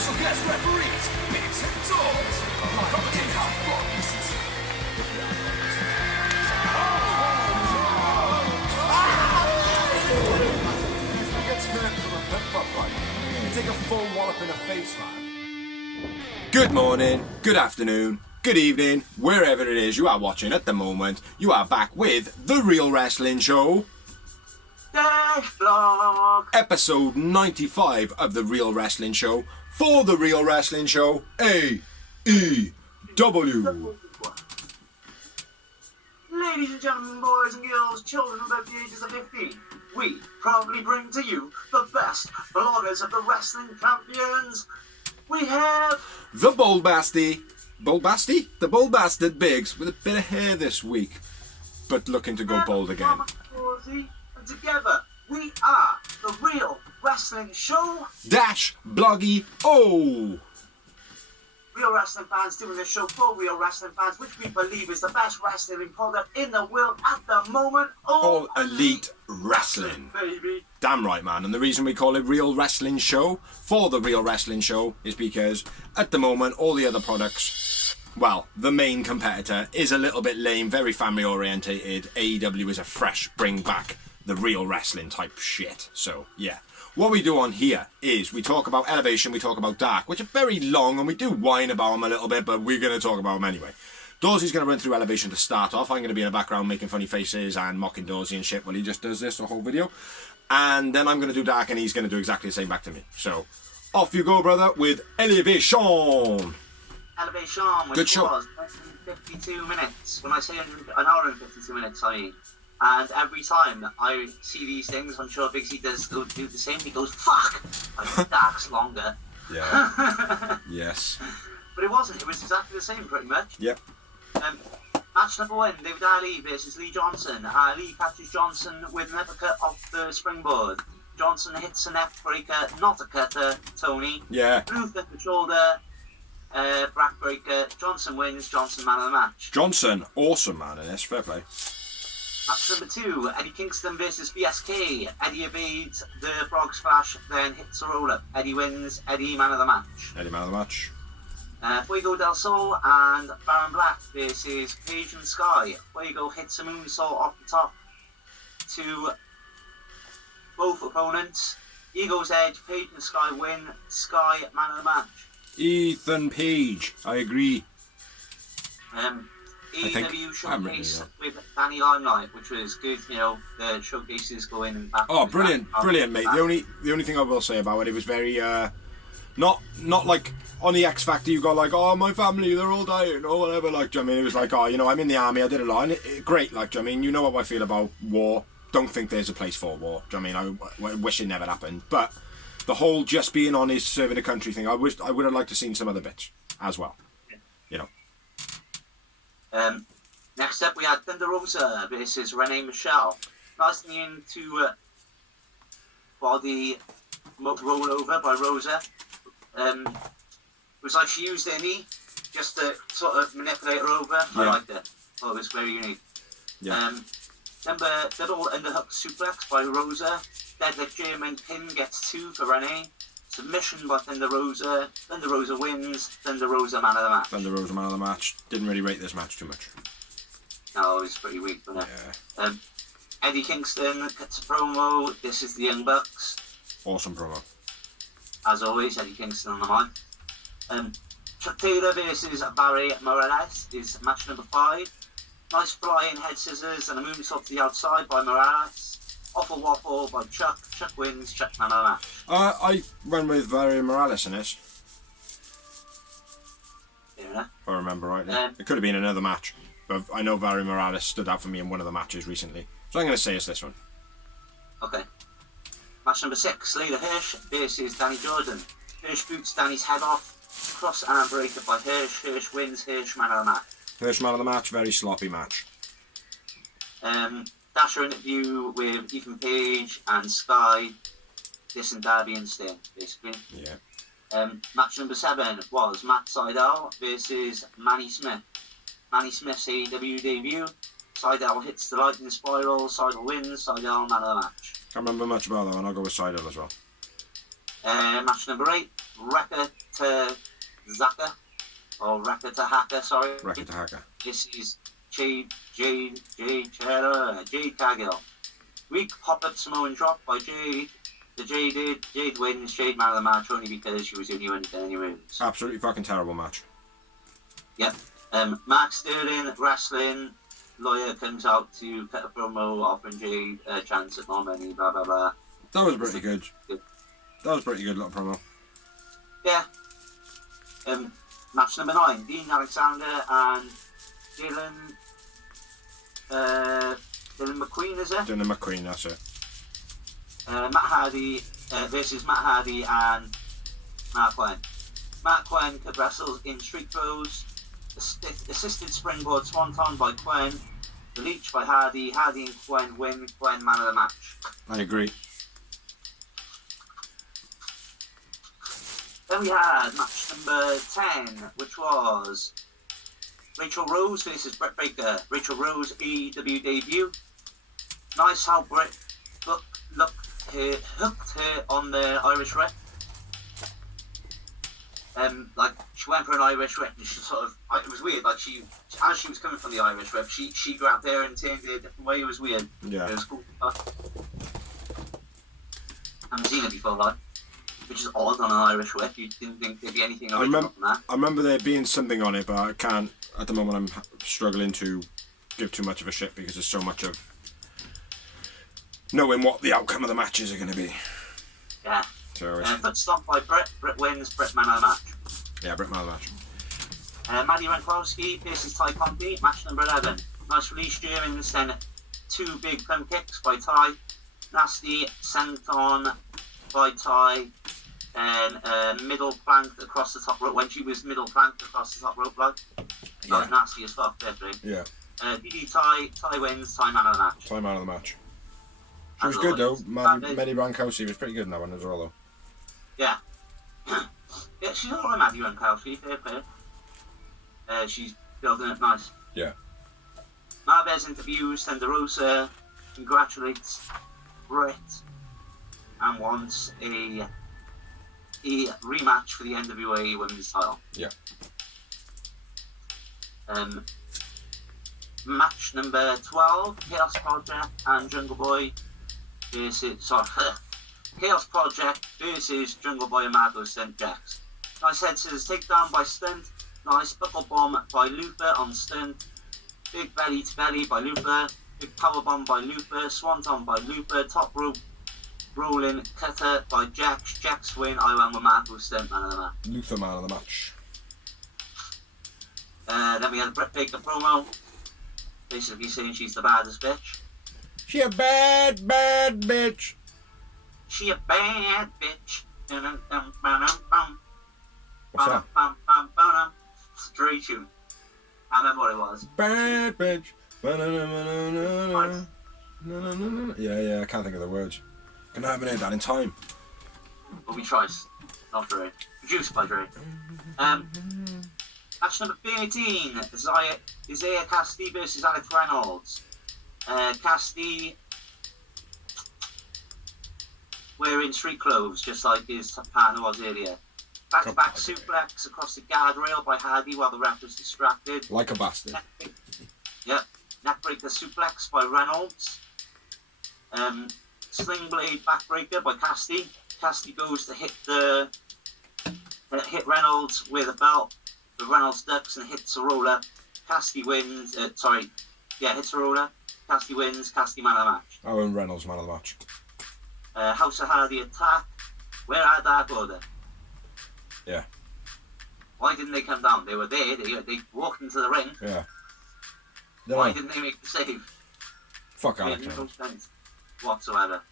special guest referees, Pigs and Dogs, commenting half boxed. He gets hurt from a flip-flop fight. You take a full wallop in the face, man. Good morning, good afternoon, good evening, wherever it is you are watching at the moment. You are back with The Real Wrestling Show. Episode 95 of The Real Wrestling Show for The Real Wrestling Show AEW. Ladies and gentlemen, boys and girls, children above the ages of 15, we proudly bring to you the best bloggers of the wrestling champions. We have the Bold Bastard Biggs with a bit of hair this week, but looking to go bold again. And together, we are The Real Wrestling Show Dash Bloggy O. Real wrestling fans doing this show for real wrestling fans, which we believe is the best wrestling product in the world at the moment. All Elite Wrestling. Baby. Damn right, man. And the reason we call it Real Wrestling Show for The Real Wrestling Show is because at the moment, all the other products, well, the main competitor is a little bit lame, very family orientated. AEW is a fresh bring back the real wrestling type shit. So, yeah. What we do on here is we talk about Elevation, we talk about Dark, which are very long, and we do whine about them a little bit, but we're going to talk about them anyway. Dawsey's going to run through Elevation to start off. I'm going to be in the background making funny faces and mocking Dawsey and shit while he just does this the whole video. And then I'm going to do Dark, and he's going to do exactly the same back to me. So, off you go, brother, with Elevation. Elevation, which good show. Was 52 minutes. When I say an hour and 52 minutes, I mean. And every time I see these things, I'm sure Big C does do the same. He goes, fuck! I think Dark's longer. Yeah. Yes. But it wasn't. It was exactly the same, pretty much. Yep. Match number 1, David Ali versus Lee Johnson. Ali catches Johnson with an uppercut off the springboard. Johnson hits a neck breaker, not a cutter, Tony. Yeah. Blue at the shoulder, backbreaker. Johnson wins. Johnson man of the match. Johnson, awesome man in this. Fair play. Match number 2, Eddie Kingston versus BSK. Eddie evades the frog splash, then hits a roll-up. Eddie wins. Eddie man of the match. Eddie man of the match. Fuego del Sol and Baron Black versus Page and Sky. Fuego hits a moonsault off the top to both opponents. Ego's edge, Page and Sky win. Sky man of the match. Ethan Page, I agree. AEW showcase with Danny Limelight, which was good. You know, the showcases going and back. Oh, brilliant, mate. The only thing I will say about it was very not like on the X Factor. You got like, oh, my family, they're all dying or whatever. Like, do you know what I mean? It was like, oh, you know, I'm in the army, I did a lot, and great. Like, do you know what I mean? You know how I feel about war. Don't think there's a place for war. Do you know what I mean? I wish it never happened. But the whole just being honest, serving the country thing, I would have liked to seen some other bits as well. You know. Next up, we had Thunder Rosa versus Renee Michelle. Nicely into body roll over by Rosa. It was like she used her knee just to sort of manipulate her over. Yeah. I liked it. Thought it was very unique. Yeah. Double underhook suplex by Rosa. Deadlift German pin gets 2 for Renee. Submission by Thunder Rosa. Thunder Rosa wins. Thunder Rosa man of the match. Thunder Rosa man of the match. Didn't really rate this match too much. No, it was pretty weak, wasn't it? Yeah. Eddie Kingston cuts a promo. This is the Young Bucks. Awesome promo. As always, Eddie Kingston on the mic. Chuck Taylor versus Barry Morales is match number 5. Nice flying head scissors and a moonsault to the outside by Morales. Off a waffle by Chuck. Chuck wins. Chuck man of the match. I went with Barry Morales in this. Yeah. If I remember rightly. It could have been another match, but I know Barry Morales stood out for me in one of the matches recently. So I'm going to say it's this one. Okay. Match number 6, Layla Hirsch versus Danny Jordan. Hirsch boots Danny's head off. Cross arm breaker by Hirsch. Hirsch wins. Hirsch man of the match. Hirsch man of the match. Very sloppy match. Dasher interview with Ethan Page and Sky. This and Darby and Sting, basically. Yeah. Match number 7 was Matt Seidel versus Manny Smith. Manny Smith's AEW debut. Seidel hits the lightning spiral. Seidel wins. Seidel man of the match. Can't remember much about that one. I'll go with Seidel as well. Match number 8, Zaka, or Haka, sorry. Rakatahaka. This is Jade Cargill. Weak pop-up Samoan drop by Jade. Jade wins. Jade man of the match only because she was the only one to get any moves. Absolutely fucking terrible match. Yep. Mark Sterling, wrestling lawyer, comes out to cut a promo offering Jade a chance at more money, blah blah blah. That was pretty good. That was pretty good little promo. Yeah. Match number 9, Dean Alexander and Dylan McQueen, is it? Dylan McQueen, that's it. Matt Hardy versus Matt Hardy and Mark Quinn. Mark Quinn could wrestle in street throws. Assisted springboard swanton by Quinn. The leech by Hardy. Hardy and Quinn win. Quinn man of the match. I agree. Then we had match number 10, which was Rachel Rose versus Britt Baker. Rachel Rose AEW debut. Nice how Britt hooked her on the Irish rep. Like she went for an Irish rep and she sort of, it was weird. Like as she was coming from the Irish rep, she grabbed her and turned it a different way. It was weird. Yeah. It was cool. I haven't seen it before, like. Which is odd on an Irish whip. You didn't think there'd be anything original from that. I remember there being something on it, but I can't, at the moment I'm struggling to give too much of a shit because there's so much of knowing what the outcome of the matches are going to be. Yeah. So foot stomp by Britt. Britt wins. Britt man of the match. Yeah, Britt man of the match. Maddie Rankowski versus Ty Conti. Match number 11. Nice release Germans, then 2 big thumb kicks by Ty. Nasty senton by Ty. And middle plank across the top rope. When she was middle planked across the top rope, like nasty as fuck, definitely. Yeah. DD Ty wins. Ty man of the match. Ty man of the match. She was good though. Maddie Brankowski was pretty good in that one as well though. Yeah. Yeah, she's alright, Maddie Brankowski. Fair play. She's building it nice. Yeah. Marvez interviews Tenderosa, congratulates Britt, and wants a rematch for the NWA Women's title. Yeah. Match number 12, Chaos Project and Jungle Boy versus Chaos Project versus Jungle Boy and Margo Stunt Jax. Nice head scissors takedown by Stunt. Nice buckle bomb by Luther on Stunt. Big belly to belly by Luther. Big power bomb by Luther. Swanton by Luther. Top rope rolling cutter by Jax. Jax win. I won with Margo Stunt man of the match. Luther man of the match. Then we had a Britt Baker promo. Basically saying she's the baddest bitch. She a bad bitch. She a bad bitch. What's that? It's a Dre tune. I remember what it was. Bad bitch. Yeah, I can't think of the words. Can I have heard that in time? But we tried. Not Dre. Produced by Dre. Match number 13. Isaiah Cassidy versus Alex Reynolds. Cassidy wearing street clothes, just like his partner was earlier. Back-to-back suplex across the guardrail by Hardy while the ref was distracted. Like a bastard. Neckbreaker suplex by Reynolds. Sling blade backbreaker by Cassidy. Cassidy goes to hit Reynolds with a belt. But Reynolds ducks and hits a roller. Cassidy wins. Hits a roller. Cassidy wins. Cassidy man of the match. Oh, and Reynolds man of the match. House of Hardy attack. Where are Dark Order? Yeah. Why didn't they come down? They were there. They walked into the ring. Yeah. Why didn't they make the save? Fuck Alex. No sense whatsoever.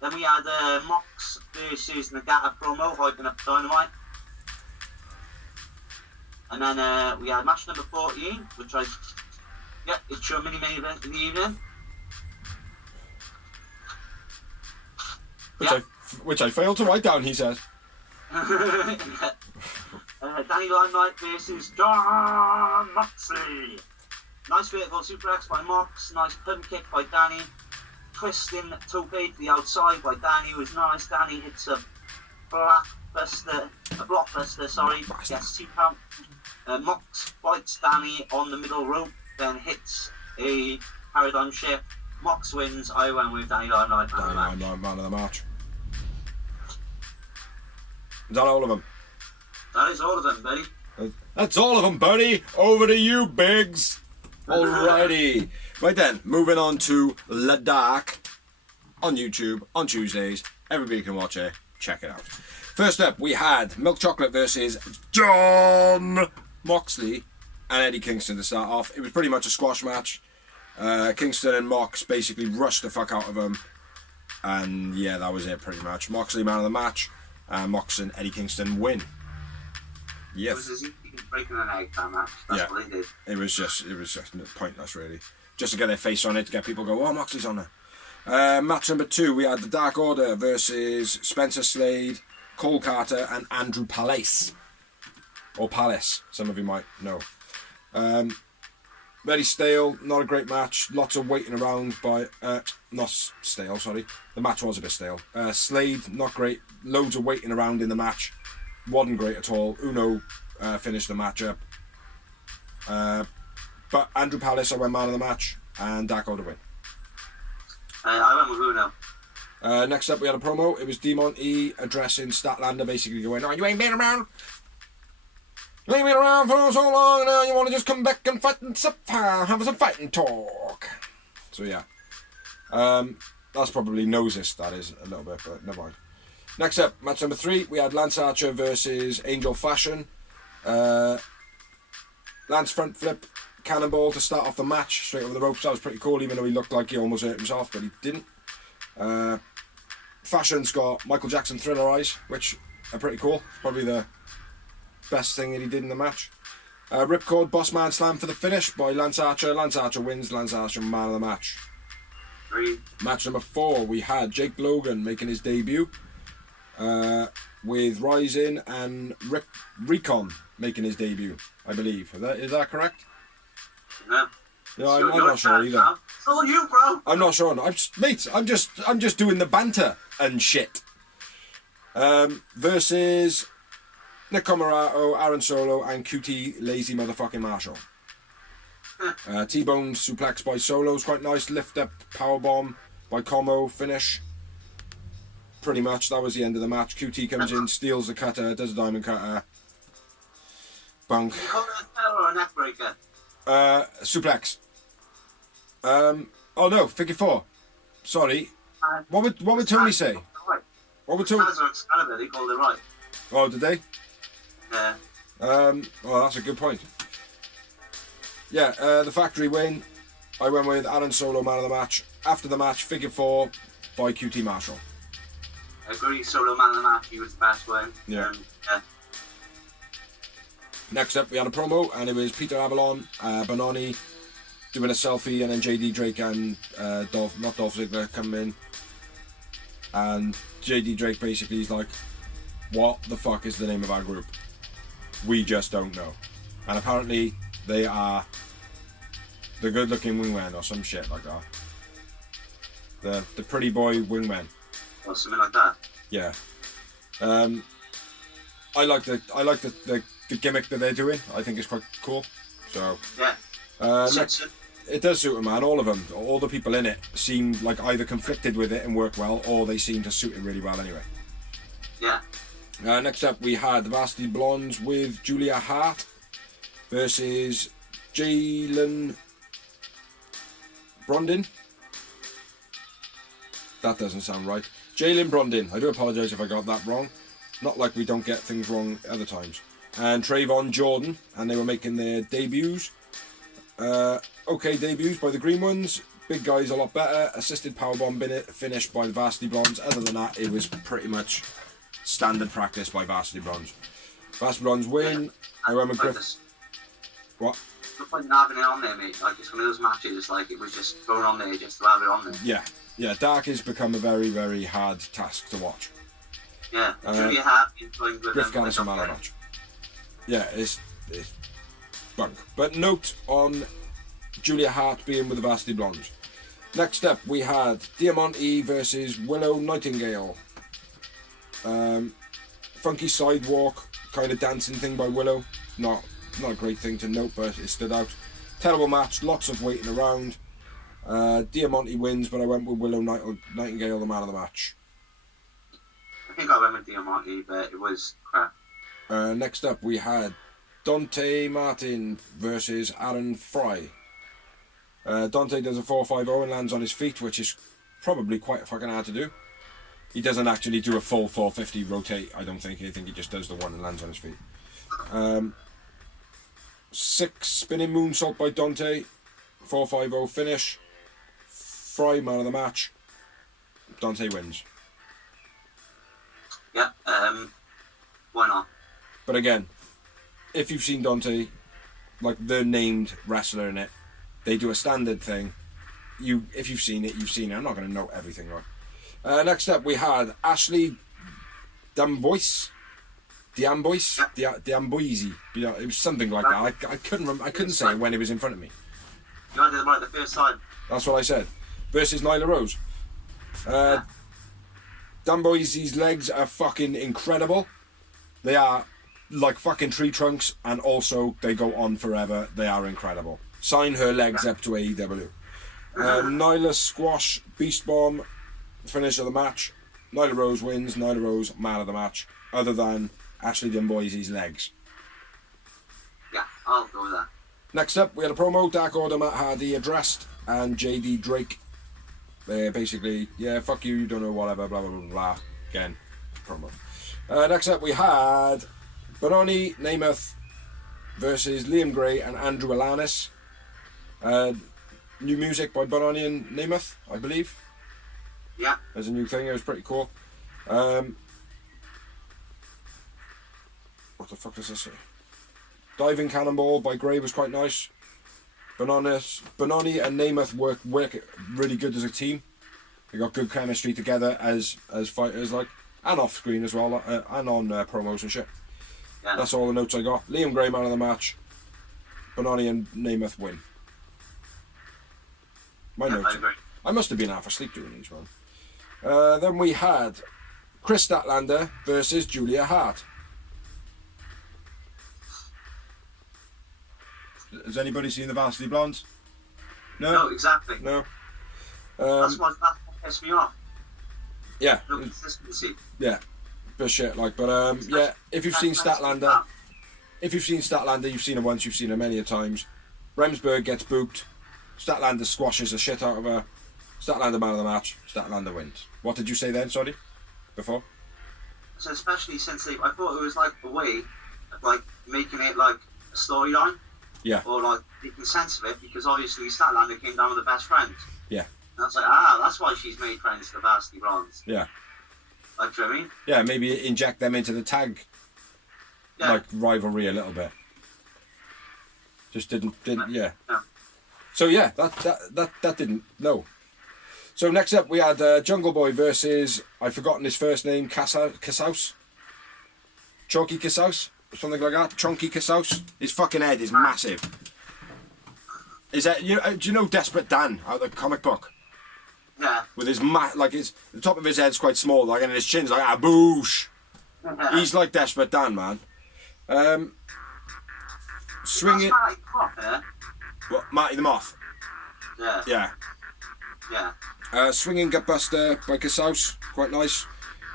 Then we had Mox versus Nagata promo hyping up Dynamite. And then we had match number 14, which it's your mini main event in the evening. Which I failed to write down, he says. Danny Limelight versus John Moxley. Nice vertical suplex by Mox. Nice pump kick by Danny. Twisting tope to the outside by Danny was nice. Danny hits a blockbuster, sorry, gets 2 count. Mox fights Danny on the middle rope, then hits a paradigm shift. Mox wins. I went with Danny Limelight Man of the match. Is that all of them? That is all of them, buddy. That's all of them, buddy. Over to you, Biggs. Alrighty. Right then, moving on to Le Dark on YouTube on Tuesdays. Everybody can watch it. Check it out. First up, we had Milk Chocolate versus John Moxley and Eddie Kingston to start off. It was pretty much a squash match. Kingston and Mox basically rushed the fuck out of him. And yeah, that was it pretty much. Moxley man of the match. Mox and Eddie Kingston win. Yes. It was as if he was breaking an egg, that match. That's what he did. It was just pointless, really. Just to get their face on it, to get people to go, oh, Moxley's on there. Match number 2, we had the Dark Order versus Spencer Slade, Cole Carter, and Andrew Palace. Or Palace, some of you might know. Very stale, not a great match. Lots of waiting around by... not stale, sorry. The match was a bit stale. Slade, not great. Loads of waiting around in the match. Wasn't great at all. Uno finished the match up. But Andrew Palace, I went man of the match. And Dark Order win. I went with Uno. Next up, we had a promo. It was Demon E addressing Statlander, basically going, oh, you ain't been around. You ain't been around for so long now. You want to just come back and fight and have some fighting talk. So yeah. That's probably Gnosis, that is, a little bit, but never mind. Next up, match number 3, we had Lance Archer versus Angel Fashion. Lance front flip, cannonball to start off the match, straight over the ropes. That was pretty cool, even though he looked like he almost hurt himself, but he didn't. Fashion's got Michael Jackson Thriller Eyes, which are pretty cool. Probably the best thing that he did in the match. Ripcord Bossman Slam for the finish by Lance Archer. Lance Archer wins. Lance Archer man of the match. 3. Match number 4, we had Jake Logan making his debut. With Rising and Recon making his debut, I believe. Is that correct? Yeah. No, I'm not sure either. It's all you, bro. I'm not sure. I'm just doing the banter and shit. Versus Nick Comoroto, Aaron Solo, and QT Lazy Motherfucking Marshall. T-Bone suplex by Solo's quite nice. Lift up powerbomb by Como. Finish. Pretty much, that was the end of the match. QT comes in, steals the cutter, does a diamond cutter. Bunk. You call it a tail or a neck breaker? Suplex. Oh no, figure 4. Sorry. What would Tony say? What would Tony? They called it right. Oh, did they? Yeah. Oh, that's a good point. Yeah, the Factory win. I went with Aaron Solo man of the match. After the match, figure 4 by QT Marshall. I agree, Solo man of the match, he was the best one. Yeah. Yeah. Next up, we had a promo, and it was Peter Avalon, Bononi doing a selfie, and then JD Drake and Dolph Ziggler come in. And JD Drake basically is like, what the fuck is the name of our group? We just don't know. And apparently, they are the good-looking wingmen or some shit like that. The pretty boy wingmen. Or something like that. Yeah. I like the gimmick that they're doing. I think it's quite cool. So yeah. It does suit them, man. All of them, all the people in it seem like either conflicted with it and work well, or they seem to suit it really well anyway. Yeah. Next up, we had the Varsity Blondes with Julia Hart versus Jalen Brondin. That doesn't sound right. Jalen Brondin. I do apologise if I got that wrong. Not like we don't get things wrong other times. And Trayvon Jordan, and they were making their debuts. Okay debuts by the Green Ones. Big guys a lot better. Assisted powerbomb finish by the Varsity Blondes. Other than that, it was pretty much standard practice by Varsity Blondes. Varsity Blondes win. I went with Griff. What? No point in having it on there, mate. Like, it's one of those matches, like, it was just thrown on there just to have it on there. Yeah, Dark has become a very, very hard task to watch. Yeah, Julia Hart joined with Griff Gallus and Mallow match. Yeah, it's bunk. But note on Julia Hart being with the Varsity Blondes. Next up, we had Diamante versus Willow Nightingale. funky sidewalk kind of dancing thing by Willow. Not a great thing to note, but it stood out. Terrible match, lots of waiting around. Diamante wins, but I went with Willow Nightingale, the man of the match. I think I went with Diamante, but it was crap. Next up, we had Dante Martin versus Aaron Fry. Dante does a 450 and lands on his feet, which is probably quite fucking hard to do. He doesn't actually do a full 450 rotate, I don't think. I think he just does the one and lands on his feet. 6 spinning moonsault by Dante. 450 finish. Fry, man of the match. Dante wins. Yeah, why not? But again, if you've seen Dante, like the named wrestler in it, they do a standard thing. If you've seen it, you've seen it. I'm not going to note everything right. Next up, we had Ashley Damboise. Diamboise? Diamboise. It was something like that. I couldn't say it when it was in front of me. You had it right the first time. That's what I said. Versus Nyla Rose. Damboise's legs are fucking incredible. They are like fucking tree trunks, and also they go on forever. They are incredible. Sign her legs up to AEW. Nyla squash, beast bomb, finish of the match. Nyla Rose wins. Nyla Rose, man of the match. Other than Ashley Damboise's legs. Yeah, I'll go with that. Next up, we had a promo. Dark Order, Matt Hardy addressed, and JD Drake. Basically, yeah, fuck you, you don't know whatever, blah blah blah blah. Again, promo. Next up, we had Bononi Namath versus Liam Gray and Andrew Alanis. New music by Bononi and Namath, I believe. Yeah. As a new thing, it was pretty cool. What the fuck does this say? Diving Cannonball by Gray was quite nice. Bononi and Namath work really good as a team. They got good chemistry together as fighters, like, and off screen as well, and on promos and shit. Yeah. That's all the notes I got. Liam Gray, man of the match. Bononi and Namath win. My notes. I must have been half asleep doing these, man. Then we had Chris Statlander versus Julia Hart. Has anybody seen the Varsity Blondes? No, exactly. No. That's what pissed me off. Yeah. No consistency. Yeah. But shit, like, but yeah. If you've seen Statlander, you've seen her once. You've seen her many a times. Remsburg gets booked. Statlander squashes the shit out of her. Statlander man of the match. Statlander wins. What did you say then? Sorry, before. So especially since I thought it was like a way of like making it like a storyline. Yeah. Or like making sense of it, because obviously Statlander came down with the best friend. Yeah. And I was like, that's why she's made friends with the Varsity Blondes. Yeah. Like, do you know what I mean? Yeah, maybe inject them into the tag, like, rivalry a little bit. Just didn't yeah. So yeah, that didn't, no. So next up we had Jungle Boy versus, I've forgotten his first name, Casaus? Chalky Casaus? Something like that. Chonky Casaus. His fucking head is massive. Is that do you know Desperate Dan out of the comic book? Yeah. With his the top of his head's quite small, like, and his chin's like boosh. He's like Desperate Dan, man. Swinging. That's Matty, What, Matty the Moth? Yeah. Yeah. Yeah. Swinging Gutbuster by Casaus, quite nice.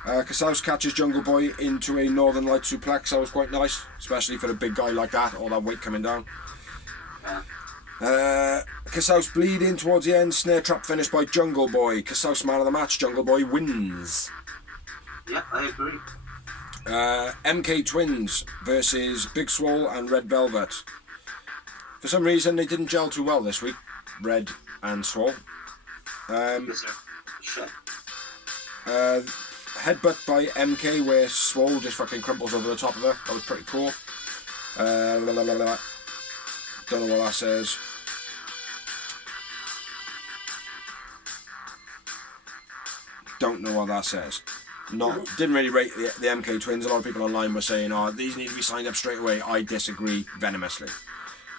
Casaus catches Jungle Boy into a Northern Light suplex. That was quite nice, especially for a big guy like that, all that weight coming down. Yeah. Casaus bleeding towards the end. Snare trap finish by Jungle Boy. Casaus man of the match. Jungle Boy wins. Yeah, I agree. MK Twins versus Big Swole and Red Velvet. For some reason, they didn't gel too well this week. Red and Swole. Shit. Headbutt by MK where Swole just fucking crumples over the top of her. That was pretty cool. Don't know what that says. Don't know what that says. Didn't really rate the MK Twins. A lot of people online were saying, these need to be signed up straight away. I disagree venomously.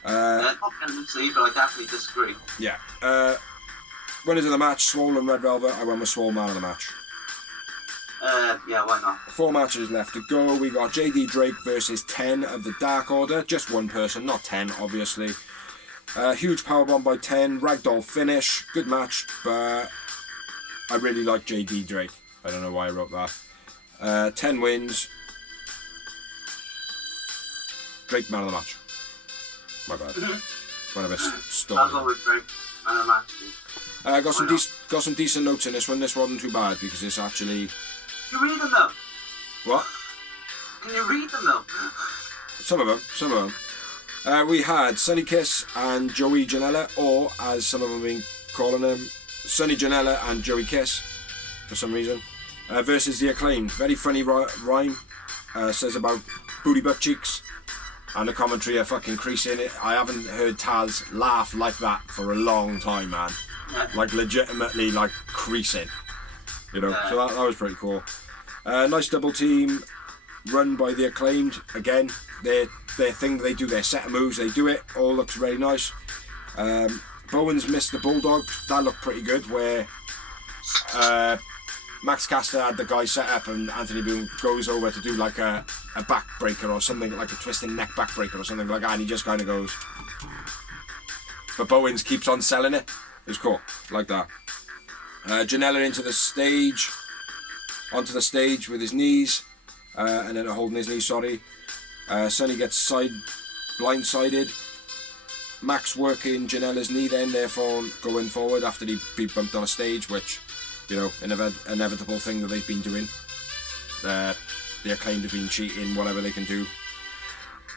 Not venomously, but I definitely disagree. Yeah. Winners of the match, Swole and Red Velvet. I went with Swole man of the match. Yeah, why not? 4 matches left to go. We got JD Drake versus 10 of the Dark Order. Just one person, not 10, obviously. Huge powerbomb by 10. Ragdoll finish. Good match, but I really like JD Drake. I don't know why I wrote that. 10 wins. Drake man of the match. My bad. One of us stole. I'll go with Drake man of the match. Got some decent notes in this one. This wasn't too bad because it's actually. Can you read them though? What? Can you read them though? Some of them. We had Sonny Kiss and Joey Janela, or as some of them have been calling them, Sonny Janela and Joey Kiss, for some reason, versus the Acclaimed. Very funny rhyme. Says about booty butt cheeks, and the commentary are fucking creasing it. I haven't heard Taz laugh like that for a long time, man. Like legitimately, like creasing. You know, so that was pretty cool. Nice double team run by the Acclaimed. Again, their thing that they do, their set of moves, they do it. All looks really nice. Bowens missed the Bulldog. That looked pretty good, where Max Caster had the guy set up and Anthony Boone goes over to do like a backbreaker or something, like a twisting neck backbreaker or something like that, and he just kind of goes. But Bowens keeps on selling it. It was cool, like that. Janela onto the stage with his knees, and then holding his knees, sorry. Sonny gets blindsided. Max working Janela's knee then, therefore going forward after he be bumped on a stage, which, you know, an inevitable thing that they've been doing. The Acclaimed have been cheating, whatever they can do.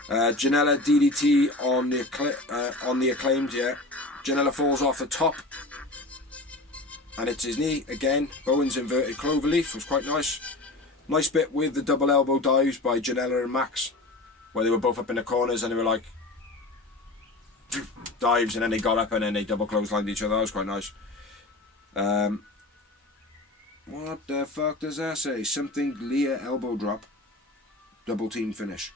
Janela DDT on the Acclaimed, yeah. Janela falls off the top, and it's his knee again. Bowens inverted cloverleaf was quite nice. Nice bit with the double elbow dives by Janela and Max, where they were both up in the corners and they were like dives, and then they got up and then they double clotheslined each other. That was quite nice. What the fuck does that say? Something Leah elbow drop, double team finish.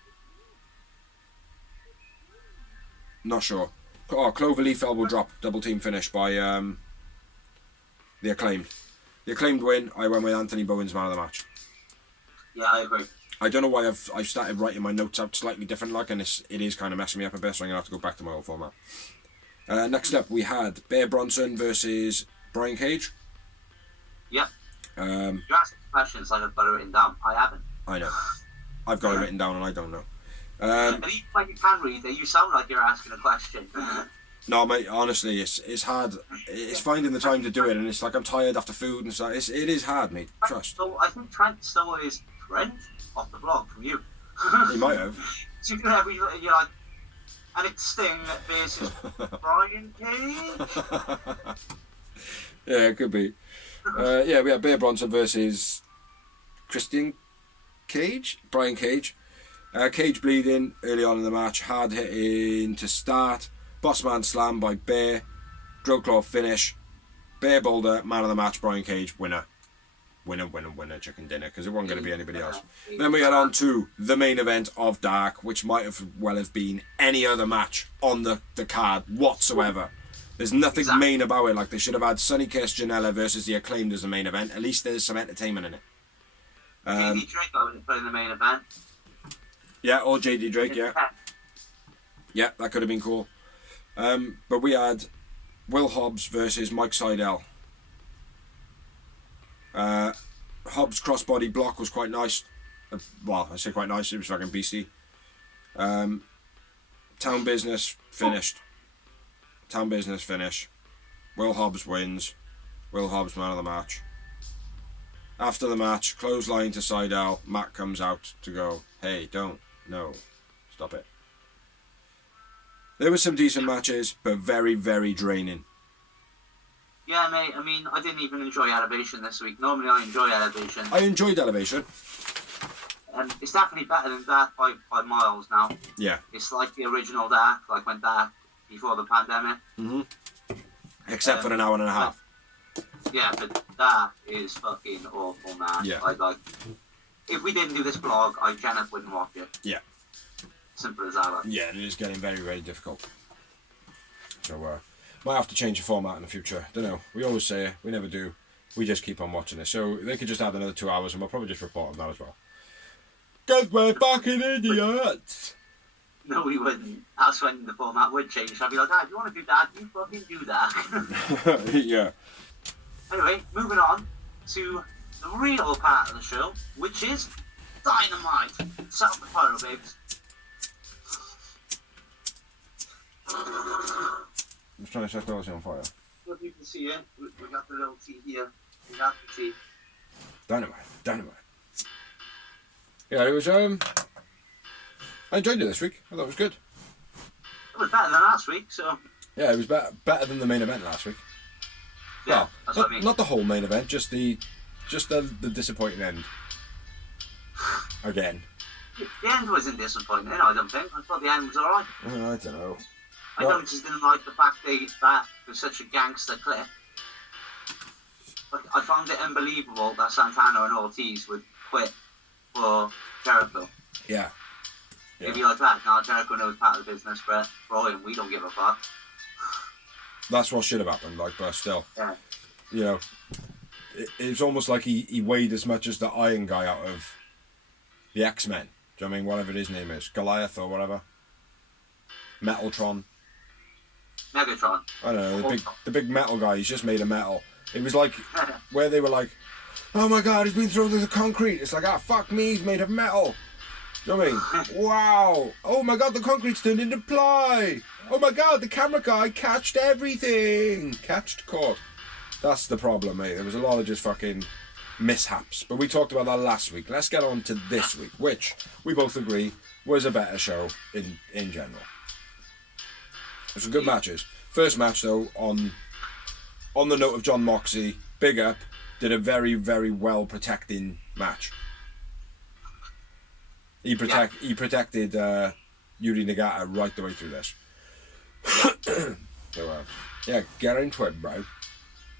Not sure. Oh, cloverleaf elbow drop, double team finish by the Acclaimed. The Acclaimed win. I went with Anthony Bowens man of the match. Yeah, I agree. I don't know why I've started writing my notes out slightly different, like, and it is kind of messing me up a bit, so I'm gonna have to go back to my old format. Next up, we had Bear Bronson versus Brian Cage. Yep. You asked questions like I've got it written down. I haven't. I know. I've got it written down and I don't know. And even when you can read it, you sound like you're asking a question. No, mate, honestly, it's hard. It's finding the time to do it, and it's like I'm tired after food and stuff. It is hard, mate. Trust. So I think Trent stole his Trent off the blog from you. He might have. So you can have, you're like, and it's Sting versus Brian Cage. Yeah, it could be. Yeah, we had Bear Bronson versus Brian Cage. Cage bleeding early on in the match, hard hitting to start. Bossman slam by Bear. Drill claw finish. Bear Boulder, man of the match, Brian Cage, winner. Winner, chicken dinner, because it wasn't going to be anybody else. Then we get on to the main event of Dark, which might have been any other match on the card whatsoever. There's nothing main about it. Like, they should have had Sonny Kiss Janela versus the Acclaimed as the main event. At least there's some entertainment in it. JD Drake I would put in the main event. Yeah, or JD Drake, yeah. Yeah, that could have been cool. But we had Will Hobbs versus Mike Seidel. Hobbs' crossbody block was quite nice. Well, I say quite nice, it was fucking beastie. Town Business finished. Town Business finish. Will Hobbs wins. Will Hobbs man of the match. After the match, clothesline to Seidel. Matt comes out to go, hey, no, stop it. There were some decent matches, but very, very draining. Yeah, mate, I mean, I didn't even enjoy Elevation this week. Normally I enjoy Elevation. I enjoyed Elevation. It's definitely better than Dark by miles now. Yeah. It's like the original Dark, like when Dark before the pandemic. Mm-hmm. Except for an hour and a half. Yeah, but that is fucking awful, man. Yeah. Like, if we didn't do this blog, Janet wouldn't watch it. Yeah. Simple as that. Like. Yeah, and it is getting very, very difficult. So, might have to change the format in the future. Don't know. We always say it. We never do. we just keep on watching it. So they could just add another 2 hours and we'll probably just report on that as well. Because we're fucking idiots! No, we wouldn't. That's when the format would change. I'd be like, if you want to do that, you fucking do that. Yeah. Anyway, moving on to the real part of the show, which is Dynamite. Set up the pyro, babes. I'm just trying to set those on fire. If you can see it, we got the little tea here. We got the tea. Dynamite. Yeah, it was, I enjoyed it this week. I thought it was good. It was better than last week, so... Yeah, it was better than the main event last week. Yeah, well, that's what I mean. Not the whole main event, just the disappointing end. Again. The end wasn't disappointing, I don't think. I thought the end was alright. I don't know. I know, just didn't like the fact that was such a gangster clip. Like, I found it unbelievable that Santana and Ortiz would quit for Jericho. Yeah. It'd be like that. Now Jericho knows part of the business, but for him, we don't give a fuck. That's what should have happened, but still. Yeah. You know, it's almost like he weighed as much as the Iron Guy out of the X-Men. Do you know what I mean? Whatever his name is. Goliath or whatever. Metaltron. Megatron. I don't know, the big metal guy, he's just made of metal. It was like, where they were like, oh my god, he's been thrown through the concrete. It's like, fuck me, he's made of metal. Do you know what I mean? Wow. Oh my god, the concrete's turned into ply. Oh my god, the camera guy catched everything. Caught. That's the problem, mate. There was a lot of just fucking mishaps. But we talked about that last week. Let's get on to this week, which we both agree was a better show in general. There's some good matches. First match, though, on the note of John Moxley, big up, did a very, very well protecting match. He protected Yuri Nagata right the way through this. So, yeah, get into it, bro.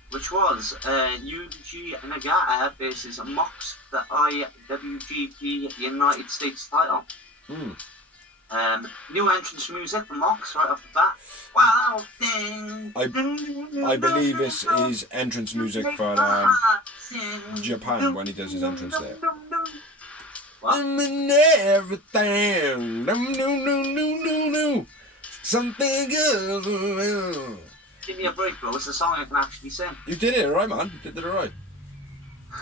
Which was Yuji Nagata versus Mox, the IWGP United States title. New entrance music from Mox right off the bat. Wow, ding! I believe this is entrance music for Japan when he does his entrance there. What? Everything, no. Something good. Give me a break, bro. It's a song I can actually sing. You did it alright, man. You did it alright.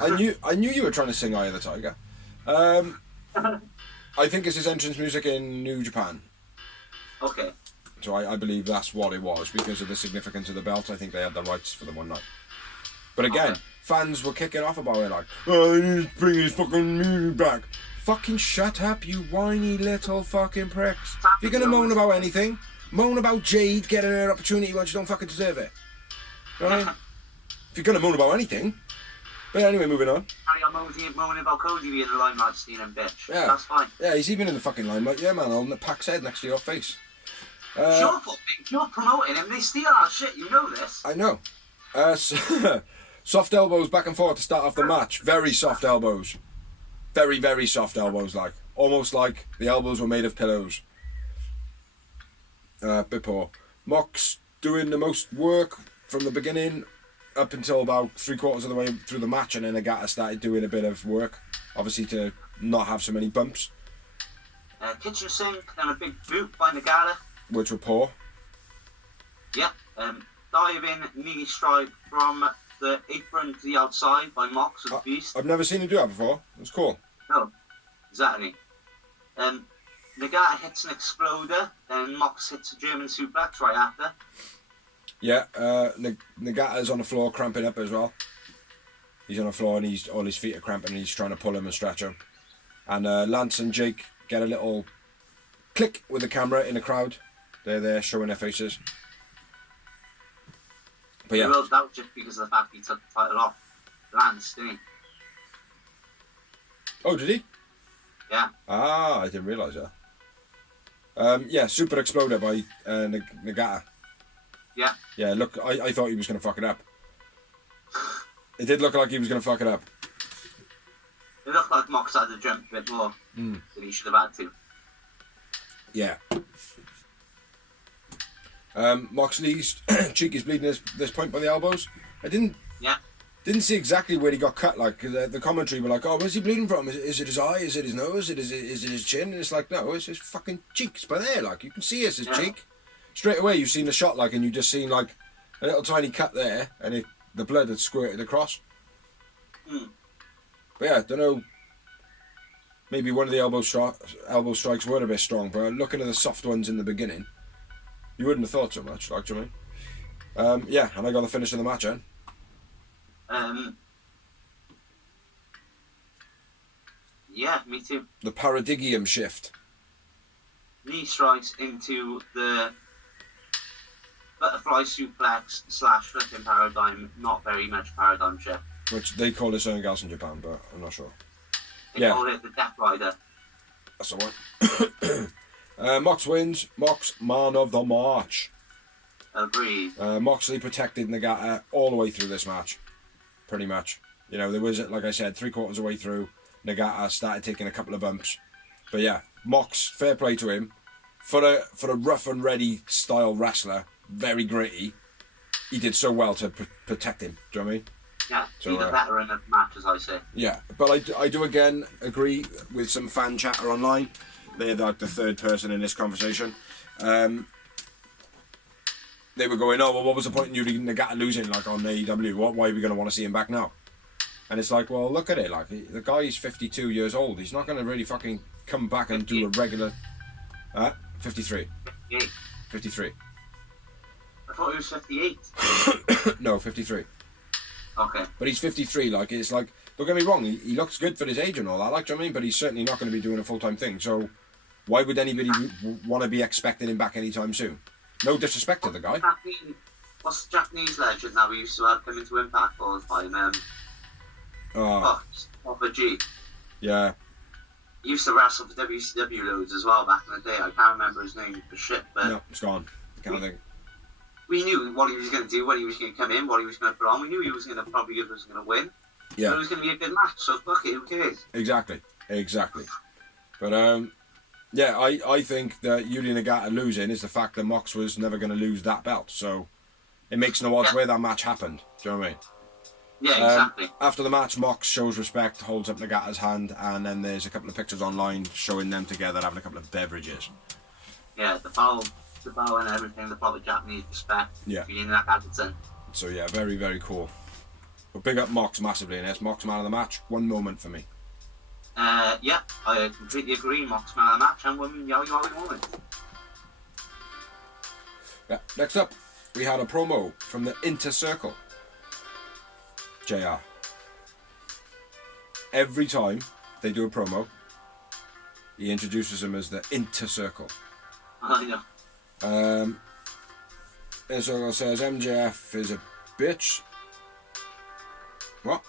I knew you were trying to sing Eye of the Tiger. I think it's his entrance music in New Japan. Okay. So I believe that's what it was because of the significance of the belt. I think they had the rights for the one night. But again, fans were kicking off about it like, oh, he needs to bring his fucking music back. Fucking shut up, you whiny little fucking pricks. If you're gonna moan about anything, moan about Jade getting an opportunity when she don't fucking deserve it. You know what I mean? If you're gonna moan about anything. But anyway, moving on. I'm moaning about Cody being the limelight, stealing bitch. Yeah. That's fine. Yeah, he's even in the fucking limelight. Yeah, man, on the Pac's head next to your face. It's your fault, mate. You're promoting him. They steal our shit. You know this. I know. Soft elbows back and forth to start off the match. Very soft elbows. Very, very soft elbows, like. Almost like the elbows were made of pillows. Bit poor. Mox doing the most work from the beginning up until about 3/4 of the way through the match, and then Nagata started doing a bit of work, obviously to not have so many bumps. Kitchen sink, then a big boot by Nagata. Which were poor. Yeah. Diving knee strike from the apron to the outside by Mox with the beast. I've never seen him do that before. It was cool. No, exactly. Nagata hits an exploder, then Mox hits a German suplex right after. Yeah, Nagata's on the floor cramping up as well. He's on the floor and all his feet are cramping and he's trying to pull him and stretch him. And Lance and Jake get a little click with the camera in the crowd. They're there showing their faces. But yeah. Well, that was just because of the fact he took the title off Lance, didn't he? Oh, did he? Yeah. Ah, I didn't realise that. Yeah, super exploder by Nagata. Yeah. Yeah, look, I thought he was going to fuck it up. It did look like he was going to fuck it up. It looked like Mox had to jump a bit more than he should have had to. Yeah. Moxley's cheek is bleeding at this point by the elbows. I didn't Didn't see exactly where he got cut. Like the commentary were like, "Oh, where's he bleeding from? Is it his eye? Is it his nose? Is it his chin?" And it's like, no, it's his fucking cheeks. But there, like you can see it's his cheek. Straight away, you've seen the shot, like, and you just seen like a little tiny cut there, and the blood had squirted across. But yeah, I don't know. Maybe one of the elbow strikes were a bit strong, but looking at the soft ones in the beginning, you wouldn't have thought so much. Like, do you know what I mean? Yeah, and I got the finish of the match, then. Yeah, me too. The paradigm shift. Knee strikes into the butterfly suplex / flipping paradigm. Not very much paradigm shift. Which they call it something else in Japan, but I'm not sure. They call it the Death Rider. That's the one. Mox wins. Mox, man of the match. Agreed. Moxley protected Nagata all the way through this match. Pretty much. You know, there was, like I said, 3/4 of the way through, Nagata started taking a couple of bumps. But yeah, Mox, fair play to him. For a rough and ready style wrestler, very gritty, he did so well to protect him. Do you know what I mean? Yeah, he's the veteran of the match, as I say. Yeah, but I do again agree with some fan chatter online. They're like the third person in this conversation. They were going, oh, well, what was the point in Yuri Nagata losing, like, on AEW? Why are we going to want to see him back now? And it's like, well, look at it. Like, the guy's 52 years old. He's not going to really fucking come back and do a regular... 53. 58. 53. I thought he was 58. No, 53. Okay. But he's 53. Like, it's like, don't get me wrong, he looks good for his age and all that, like, do you know what I mean? But he's certainly not going to be doing a full-time thing. So why would anybody want to be expecting him back anytime soon? No disrespect to the guy. What's the Japanese legend that we used to have come into Impact all the time? Papa G. Yeah. He used to wrestle for WCW loads as well back in the day. I can't remember his name for shit, but... No, it's gone. Can't think. We knew what he was going to do, when he was going to come in, what he was going to put on. We knew he was going to probably win. Yeah. But it was going to be a good match, so fuck it, who cares? Exactly. But, yeah, I think that Yuri Nagata losing is the fact that Mox was never going to lose that belt. So it makes no odds where that match happened. Do you know what I mean? Yeah, exactly. After the match, Mox shows respect, holds up Nagata's hand, and then there's a couple of pictures online showing them together having a couple of beverages. Yeah, the bow and everything, the proper Japanese respect. Yeah. Being that Atkinson. So yeah, very, very cool. But big up Mox massively in this. Mox man of the match. One moment for me. Yeah, I completely agree. Mox man of the match and women yowie moment. Yeah. Next up, we had a promo from the Inner Circle. JR. Every time they do a promo, he introduces them as the Inner Circle. I know. Inner Circle says MJF is a bitch. What?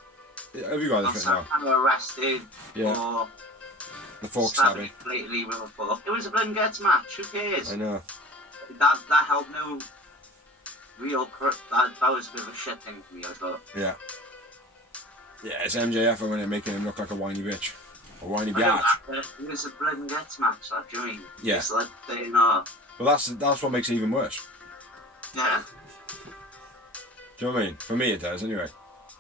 Have you got this right now? I'm arrested for the fork stabbing. Blatantly with a fork. It was a blood and guts match. Who cares? I know. That held no real. That was a bit of a shit thing for me, I thought. Yeah. Yeah, it's MJF and when they're making him look like a whiny bitch. A whiny biatch. It was a blood and guts match, that, do you know what I mean? Yeah. It's like, they know. Well, that's what makes it even worse. Yeah. Do you know what I mean? For me, it does, anyway.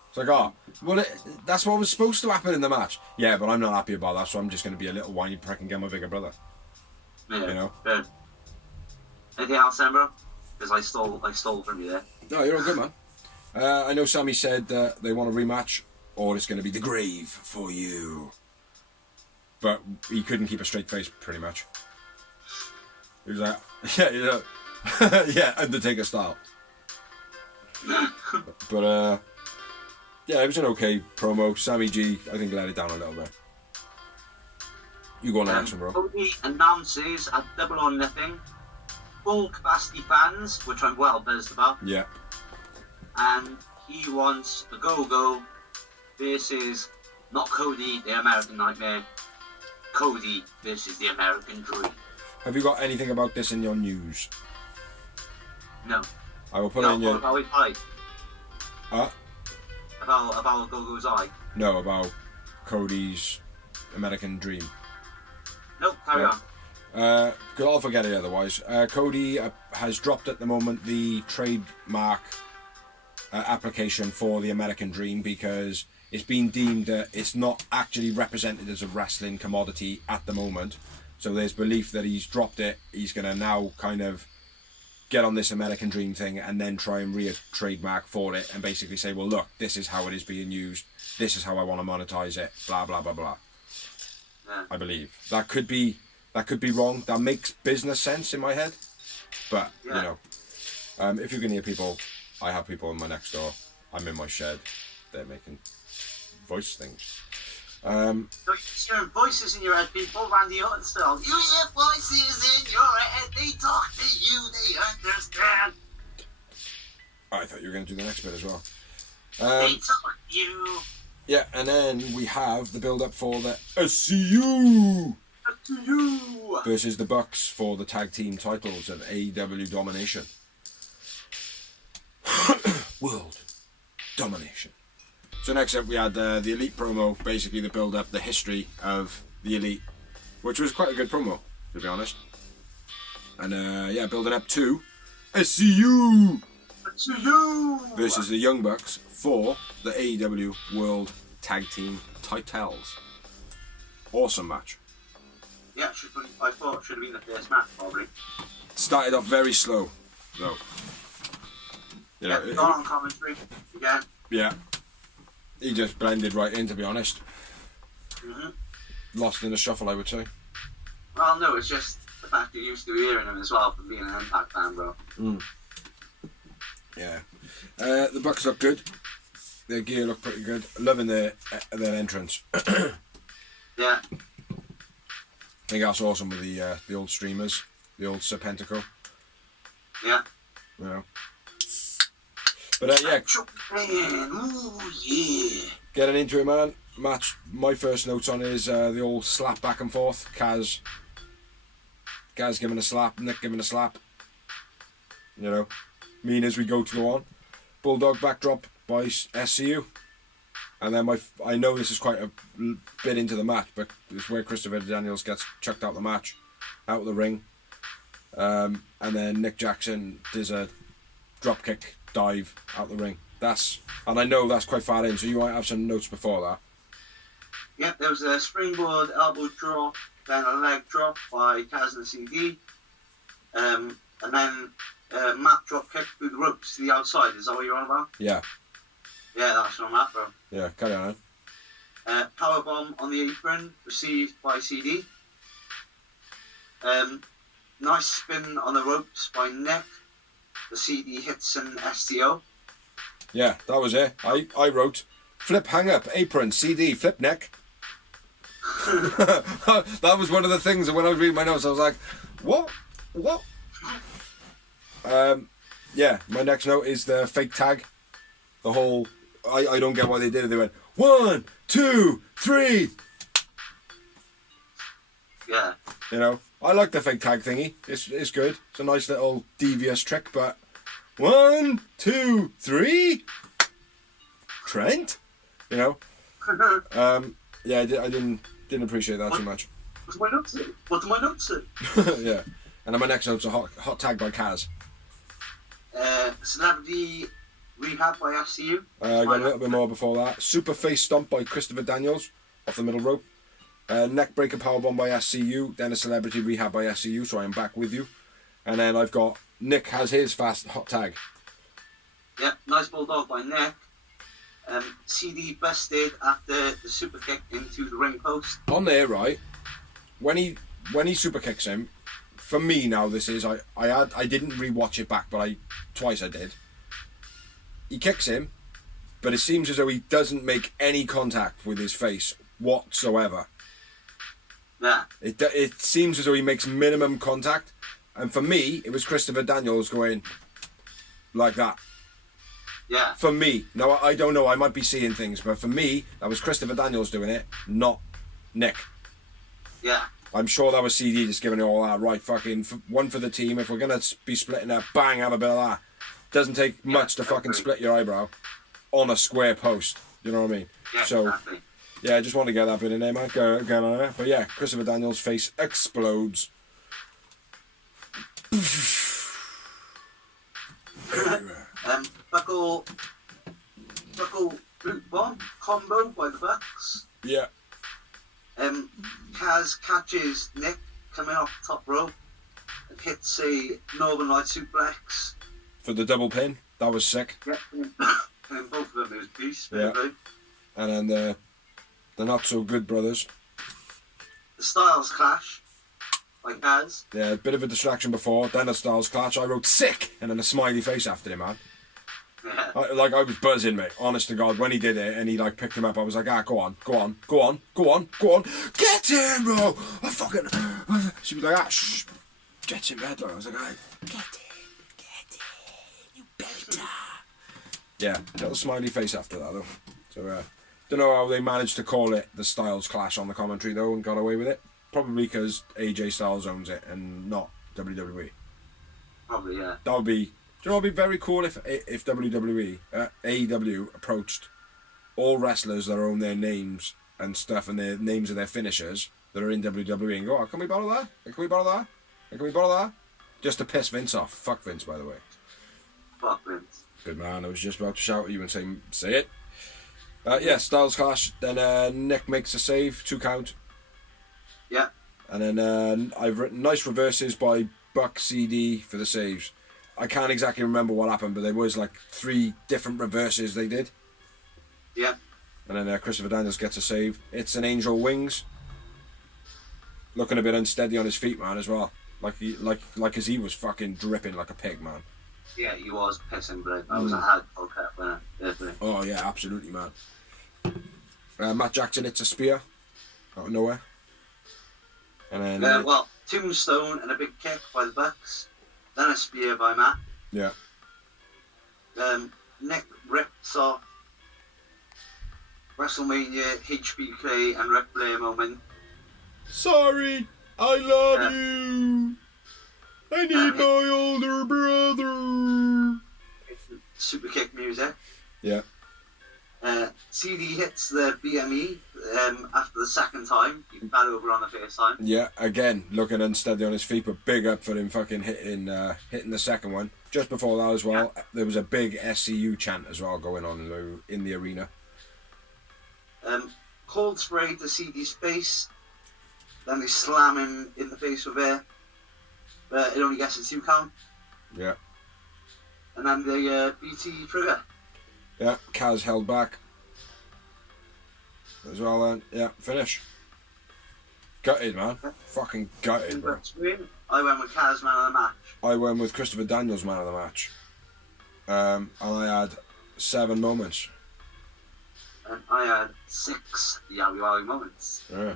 It's like, oh, well, that's what was supposed to happen in the match. Yeah, but I'm not happy about that, so I'm just going to be a little whiny prick and get my bigger brother. Yeah. You know? Good. Anything else, then, bro? Because I stole from you there. No, you're all good, man. I know Sammy said they want a rematch, or it's going to be the grave for you. But he couldn't keep a straight face, pretty much. He was like, yeah, you know, yeah, Undertaker style. But, yeah, it was an okay promo. Sammy G, I think, let it down a little bit. You go on the next one, bro. Cody announces a Double or Nothing. Full capacity fans, which I'm well buzzed about. Yeah. And he wants the Go-Go versus not Cody, the American Nightmare. Cody versus the American Dream. Have you got anything about this in your news? No. I will put it in your... About his eye. Huh? About Go-Go's eye. No, about Cody's American Dream. Nope, carry on. I'll forget it otherwise. Cody has dropped at the moment the trademark application for the American Dream, because it's been deemed that it's not actually represented as a wrestling commodity at the moment. So there's belief that he's dropped it. He's going to now kind of get on this American Dream thing and then try and trademark for it and basically say, well, look, this is how it is being used. This is how I want to monetize it. Blah, blah, blah, blah. Yeah. I believe. That could be wrong. That makes business sense in my head. But, you know, if you can hear people, I have people in my next door. I'm in my shed. They're making voice things. You're hearing voices in your head, people. Randy Orton style. You hear voices in your head. They talk to you. They understand. I thought you were going to do the next bit as well. They talk to you. Yeah, and then we have the build-up for the SCU versus the Bucks for the tag team titles of AEW Domination. World Domination. So next up we had the Elite promo, basically the build-up, the history of the Elite, which was quite a good promo, to be honest. And yeah, building up to SCU versus the Young Bucks for the AEW World Tag Team titles. Awesome match. Yeah, I thought it should have been the first match, probably. Started off very slow, though. You know, not on commentary again. Yeah. He just blended right in, to be honest. Mm-hmm. Lost in the shuffle, I would say. Well, no, it's just the fact you're used to hearing him as well from being an Impact fan, bro. Mm. Yeah. The Bucks look good. Their gear look pretty good. Loving their entrance. Yeah. I think that's awesome with the old streamers, the old Serpentico. Yeah. You know. But yeah. Ooh, yeah. Getting into it, man. Match. My first notes on is the old slap back and forth. Kaz giving a slap, Nick giving a slap. You know, mean as we go on. Bulldog backdrop by SCU. And then I know this is quite a bit into the match, but it's where Christopher Daniels gets chucked out the match, out of the ring. And then Nick Jackson does a drop kick dive out the ring. And I know that's quite far in, so you might have some notes before that. Yeah, there was a springboard elbow drop, then a leg drop by Kaz and CD, and then a mat drop kick through the ropes to the outside. Is that what you're on about? Yeah. Yeah, that's on that, bro. Yeah, carry on. Powerbomb on the apron, received by CD. Nice spin on the ropes by Nick. The CD hits an STO. Yeah, that was it. I wrote, flip hang up, apron, CD, flip neck. That was one of the things, and when I was reading my notes, I was like, what? Yeah, my next note is the fake tag. The whole, I don't get why they did it. They went, 1, 2, 3. Yeah. You know, I like the fake tag thingy. It's good. It's a nice little devious trick, but 1, 2, 3. Trent, you know. Yeah, I didn't appreciate that too much. What do my notes say? Yeah, and then my next note's a hot tag by Kaz. Celebrity rehab by SCU. I got a little bit more before that. Super face stomp by Christopher Daniels off the middle rope. Neck breaker powerbomb by SCU. Then a celebrity rehab by SCU. So I am back with you. And then I've got Nick has his fast hot tag. Yeah, nice bulldog by Nick. CD busted after the super kick into the ring post. On there, right? When he super kicks him, for me now this is I didn't rewatch it back, but twice I did. He kicks him, but it seems as though he doesn't make any contact with his face whatsoever. Yeah. It seems as though he makes minimum contact, and for me it was Christopher Daniels going like that. Yeah. For me, now I don't know, I might be seeing things, but for me that was Christopher Daniels doing it, not Nick. Yeah. I'm sure that was CD just giving it all that, right, fucking one for the team. If we're going to be splitting up, bang, have a bit of that. Doesn't take much to fucking split your eyebrow on a square post. You know what I mean? Yeah, so, exactly. Yeah, I just want to get that bit in there, man. Go on there. But yeah, Christopher Daniels' face explodes. Buckle bomb combo by the Bucks. Yeah. Kaz catches Nick coming off the top rope and hits a Northern Light suplex. For the double pin. That was sick. Yeah. And both of them is beast. Yeah. And then the not so good brothers. The Styles clash. Like Kaz. Yeah, a bit of a distraction before, then a Styles clash. I wrote sick and then a smiley face after him, man. Yeah. I was buzzing, mate. Honest to God, when he did it and he like picked him up, I was like, go on. Get him, bro. I fucking. She was like, shh. Get him, headline. I was like, get him, you better. Yeah, little smiley face after that though. So don't know how they managed to call it the Styles clash on the commentary though and got away with it. Probably because AJ Styles owns it and not WWE. Probably, yeah. That would be. Do you know what would be very cool if WWE, AEW approached all wrestlers that own their names and stuff and their names of their finishers that are in WWE and go, can we borrow that? Can we borrow that? Can we borrow that? Just to piss Vince off. Fuck Vince, by the way. Fuck Vince. Good man. I was just about to shout at you and say it. Yeah, Styles clash. Then Nick makes a save, 2 count. Yeah. And then I've written nice reverses by Buck CD for the saves. I can't exactly remember what happened, but there was like 3 different reverses they did. Yeah. And then Christopher Daniels gets a save. It's an Angel Wings. Looking a bit unsteady on his feet, man, as well. Like as he was fucking dripping like a pig, man. Yeah, he was pissing blood. That was a hard pull cut, wasn't it? Oh yeah, absolutely, man. Matt Jackson hits a spear out of nowhere. And then well, Tombstone and a big kick by the Bucks. Then a spear by Matt. Yeah. Nick rips off WrestleMania HBK and Ric Flair moment. Sorry, I love you. I need my older brother. Super kick music. Yeah. CD hits the BME after the second time. He fell over on the first time. Yeah, again, looking unsteady on his feet, but big up for him fucking hitting the second one. Just before that as well, there was a big SCU chant as well going on in the arena. Cold spray to CD's face. Then they slam him in the face with it. But it only gets a 2 count. Yeah. And then the BT trigger. Yeah, Kaz held back. As well then. Yeah, finish. Gutted, man. Fucking gutted, bro. I went with Kaz man of the match. I went with Christopher Daniels man of the match. And I had 7 moments. And I had 6 Yowie Wowie moments. Yeah.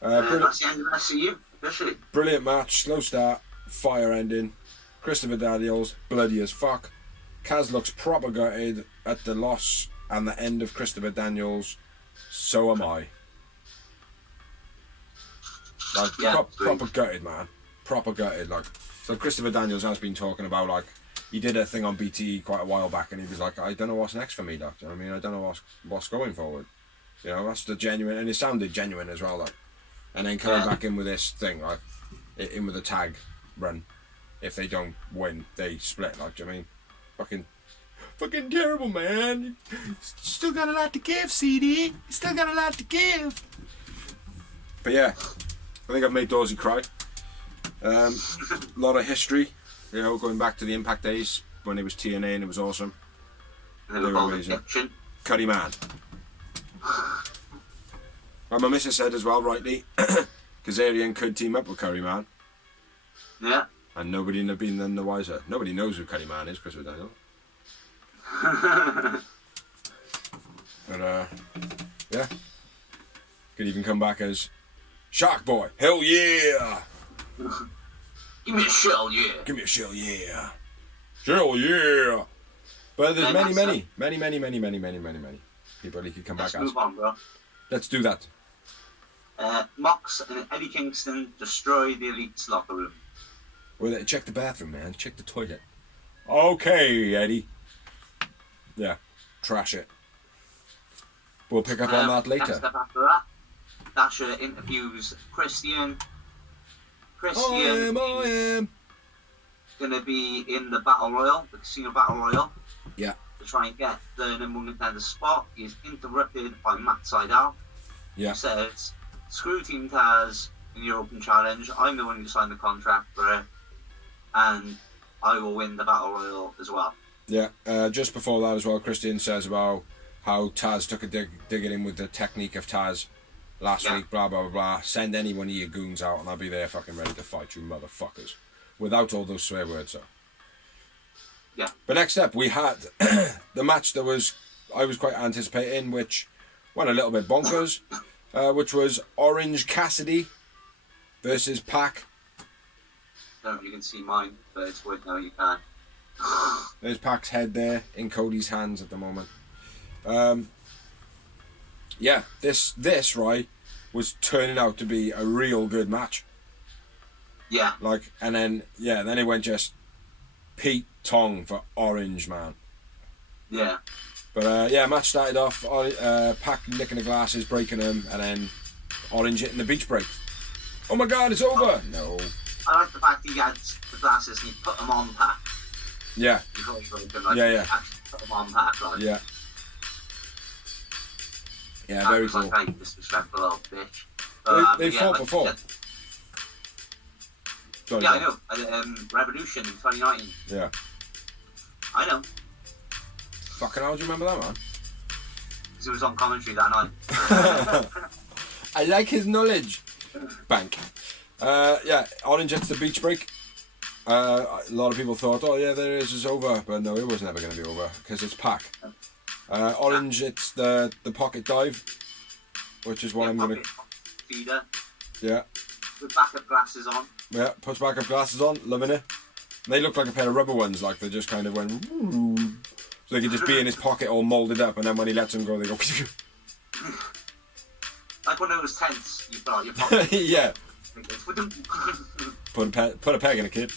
That's the end of SCU, officially. Brilliant match, slow start, fire ending. Christopher Daniels, bloody as fuck. Kaz looks proper gutted at the loss and the end of Christopher Daniels. So am I. Like, proper gutted, man. Proper gutted. Like, so Christopher Daniels has been talking about, like, he did a thing on BTE quite a while back and he was like, I don't know what's next for me, Doctor. I mean, I don't know what's going forward. You know, that's the genuine, and it sounded genuine as well, like. And then coming back in with this thing, like, in with a tag run. If they don't win, they split, like, do you know what I mean? Fucking terrible, man. Still got a lot to give, CD. Still got a lot to give. But yeah, I think I've made Dorsey cry. A lot of history, you know, going back to the Impact days when it was TNA and it was awesome. They were amazing. Curry Man. And my missus said as well, rightly, Kazarian could team up with Curry Man. Yeah. And nobody would have been none the wiser. Nobody knows who Curry Man is, Chris O'Donnell. But yeah. Could even come back as Shark Boy. Hell yeah! Give me a shell, yeah. Give me a shell, yeah. Shell, yeah! But there's many people he could come back as. Let's move on, bro. Let's do that. Mox and Eddie Kingston destroy the Elite's locker room. Well, check the bathroom, man. Check the toilet. Okay, Eddie. Yeah, trash it. We'll pick up on that later. Next up after that, Dasher interviews Christian. I am. Going to be in the Battle Royal, the Casino Battle Royal. Yeah. try and get the number 1 contender spot. He is interrupted by Matt Seidel, Yeah. who says, "Screw Team Taz in your open challenge. I'm the one who signed the contract for it, and I will win the Battle Royal as well." Yeah. Just before that as well, Christian says about how Taz took a dig at him with the technique of Taz last week, blah, blah, blah, blah. Send any one of your goons out and I'll be there fucking ready to fight you motherfuckers. Without all those swear words, though. Yeah. But next up, we had the match that I was quite anticipating, which went a little bit bonkers, which was Orange Cassidy versus Pac. I don't know if you can see mine, but it's worth now you can. There's Pac's head there in Cody's hands at the moment. Yeah, this right was turning out to be a real good match. Yeah. Like, and then it went just Pete Tong for Orange, man. Yeah. But match started off, Pac nicking the glasses, breaking them, and then Orange hitting the beach break. Oh my God, it's over! No. I like the fact he had the glasses and he put them on Pac. Yeah. Before he broke them, like, Yeah. He actually put them on Pac, like. Yeah. Yeah, Pac very was cool. like, "Hey, disrespectful little bitch." They fought before. Sorry, Yeah, I know. Revolution in 2019. Yeah. I know. Fucking hell, do you remember that, man? Because it was on commentary that night. I like his knowledge. Bank. Orange hits the beach break. A lot of people thought, oh yeah, there it is, it's over. But no, it was never going to be over because it's Pac. Orange hits the pocket dive, which is what I'm going to... Feeder. Yeah. With backup glasses on. Yeah, puts backup glasses on, loving it. They look like a pair of rubber ones, like they just kind of went... Woo. So they could just be in his pocket all moulded up, and then when he lets them go, they go... Like one of those tents you've got in your pocket. Yeah. Put a peg in a kid.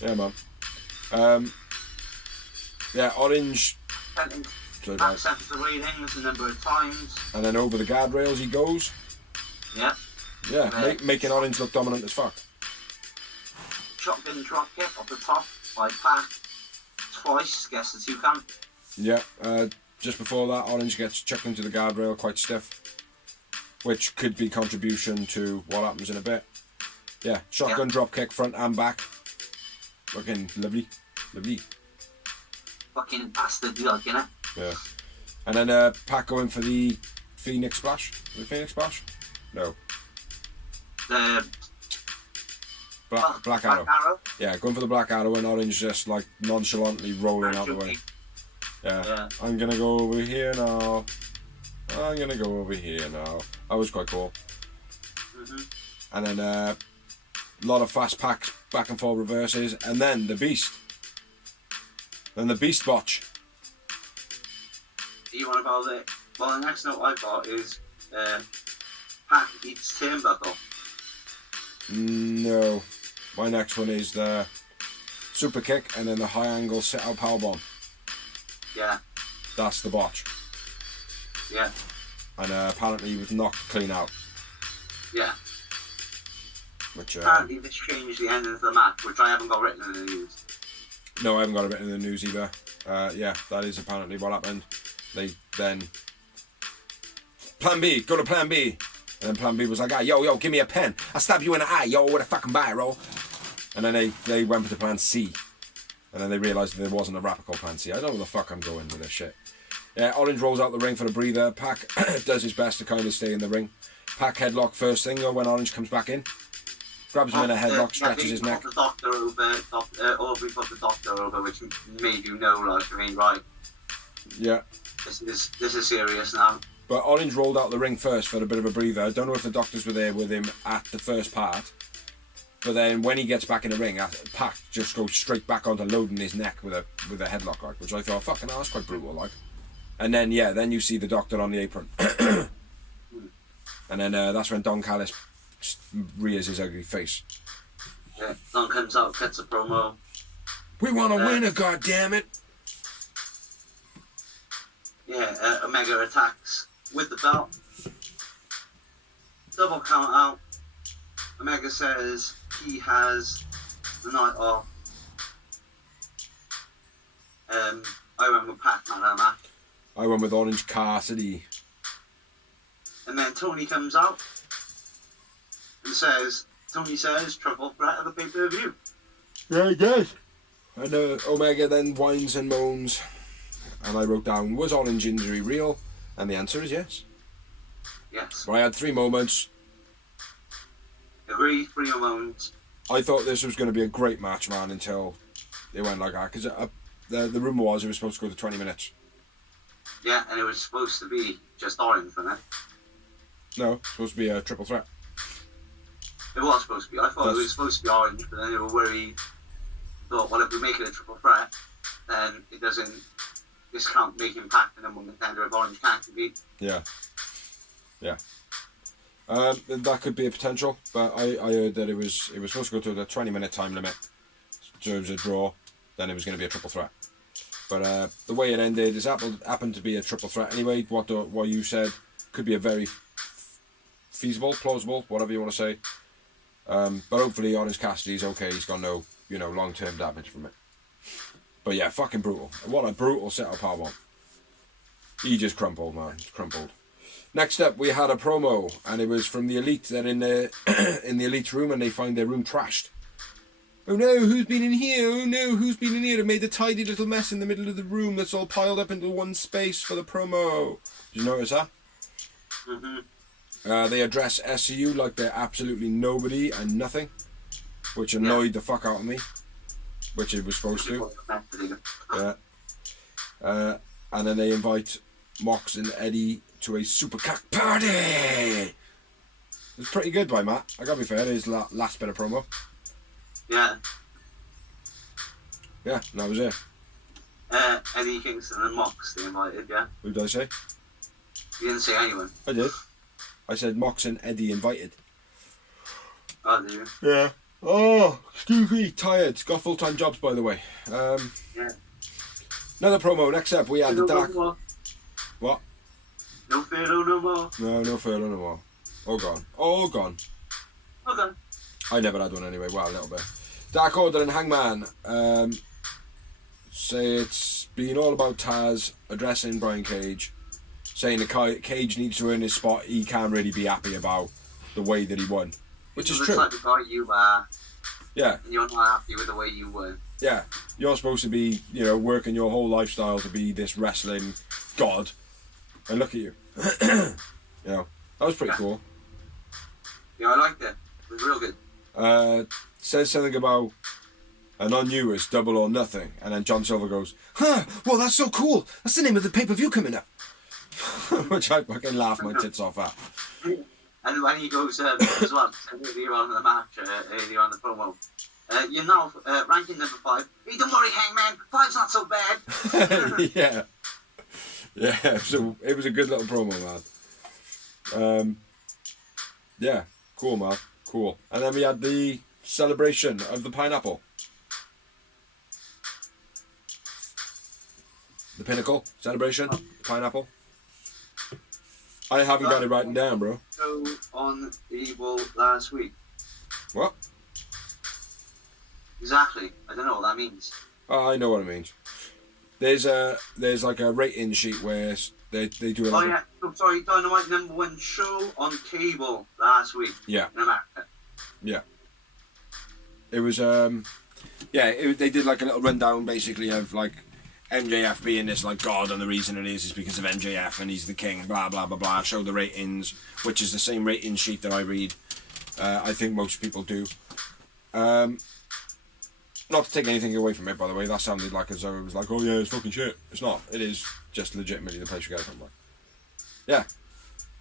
Yeah, man. Orange... Accepts the ratings a number of times. And then over the guardrails he goes. Yeah. Yeah, making Orange look dominant as fuck. Shotgun drop kick off the top by Pac. Twice, guess the 2 count. Yeah, just before that, Orange gets chucked into the guardrail quite stiff, which could be contribution to what happens in a bit. Yeah, shotgun drop kick front and back. Looking lovely. Fucking bastard, you like, innit? Yeah. And then Pac going for the Phoenix Splash. The Phoenix Splash? No. The Black Arrow. Yeah, going for the Black Arrow and Orange just like nonchalantly rolling out the way. Yeah. I'm gonna go over here now. That was quite cool. Mm-hmm. And then a lot of fast packs, back and forth reverses, and then the Beast. Then the Beast botch. You want about it? Well, the next note I've got is Pac eats turnbuckle. No. My next one is the super kick and then the high angle sit out powerbomb. Yeah. That's the botch. Yeah. And apparently he was knocked clean out. Yeah. Which apparently this changed the end of the match, which I haven't got written in the news. No, I haven't got it written in the news either. Yeah, that is apparently what happened. They then... Plan B, go to Plan B. And then Plan B was like, yo, give me a pen. I'll stab you in the eye, yo, with a fucking biro. And then they went to Plan C. And then they realised that there wasn't a rapper called Plan C. I don't know where the fuck I'm going with this shit. Yeah, Orange rolls out the ring for the breather. Pac does his best to kind of stay in the ring. Pac headlock first thing though when Orange comes back in. Grabs him in a headlock, stretches his neck. The doctor over, Aubrey put the doctor over, which made you know, like, I mean, right. Yeah. This is serious now. But Orange rolled out the ring first for a bit of a breather. I don't know if the doctors were there with him at the first part. But then when he gets back in the ring, Pac just goes straight back onto loading his neck with a headlock, like, which I thought, fucking hell, that's quite brutal, like. And then, yeah, then you see the doctor on the apron. And then that's when Don Callis rears his ugly face. Yeah, Don comes out, cuts a promo. We want to win it, goddammit! Yeah, Omega attacks with the belt. Double count out. Omega says he has the night off. I went with Pac-Man on that. I went with Orange Cassidy. And then Tony comes out and says, triple threat of the pay-per-view. Yeah, he does. And Omega then whines and moans. And I wrote down, was Orange injury real? And the answer is yes. Yes. But I had 3 moments. Agree, 3 moments. I thought this was going to be a great match, man, until it went like that. Because the rumour was it was supposed to go to 20 minutes. Yeah, and it was supposed to be just Orange, wasn't it? No, it's supposed to be a triple threat. It was supposed to be. I thought it was supposed to be Orange, but then they were worried. Thought, well, if we make it a triple threat, then it doesn't. This can't make impact in a one contender if Orange can't compete. Yeah. That could be a potential, but I heard that it was supposed to go to the 20-minute time limit. So it was a draw, then it was going to be a triple threat. But the way it ended is happened to be a triple threat anyway. What you said could be a very feasible, plausible, whatever you want to say. But hopefully Orange Cassidy's okay. He's got no long-term damage from it. But yeah, fucking brutal. What a brutal setup, Hart. He just crumpled, man. Crumpled. Next up, we had a promo, and it was from the Elite. They're in the in the Elite room, and they find their room trashed. Oh no, who's been in here? Oh no, who's been in here? They made a tidy little mess in the middle of the room that's all piled up into one space for the promo. Did you notice that? Mm-hmm. They address SCU like they're absolutely nobody and nothing, which annoyed the fuck out of me, which it was supposed to. Yeah. And then they invite Mox and Eddie to a super cock party. It was pretty good by Matt. I gotta be fair, his last bit of promo. Yeah. Yeah, and that was it. Eddie, Kingston and Mox, they invited, yeah? Who did I say? You didn't say anyone. I did. I said Mox and Eddie invited. Oh, did you? Yeah. Oh, excuse me, tired. Got full-time jobs, by the way. Yeah. Another promo. Next up, we had the Dark... What? No Furlough no more. No Furlough no more. All gone. All gone. Okay. I never had one anyway. Well, a little bit. Dark Order and Hangman say it's been all about Taz addressing Brian Cage, saying the Cage needs to earn his spot. He can't really be happy about the way that he won, which is true. Like the guy you are. Yeah. And you're not happy with the way you won. Yeah. You're supposed to be, working your whole lifestyle to be this wrestling god, and look at you. That was pretty cool. Yeah, I liked it. It was real good. Says something about, and on you it's double or nothing, and then John Silver goes, well, that's so cool, that's the name of the pay-per-view coming up. Which I fucking laugh my tits off at. And when he goes as well, earlier on in the match, earlier on the promo, you're now ranking number 5. Hey, don't worry, Hangman, 5's not so bad. Yeah, so it was a good little promo, man. Yeah, cool, man. Cool. And then we had the celebration of the pineapple. The Pinnacle celebration, pineapple. I haven't got it written down, bro. So on Evil last week. What? Exactly. I don't know what that means. Oh, I know what it means. There's like a rating sheet where they do it. I'm sorry, Dynamite #1 show on cable last week. Yeah. In America. Yeah. It was they did like a little rundown basically of like MJF being this like god, and the reason it is because of MJF and he's the king, blah blah blah blah. Show the ratings, which is the same rating sheet that I read. I think most people do. Not to take anything away from it, by the way. That sounded like as though it was like, oh yeah, it's fucking shit. It's not. It is just legitimately the place you go from. Like, yeah,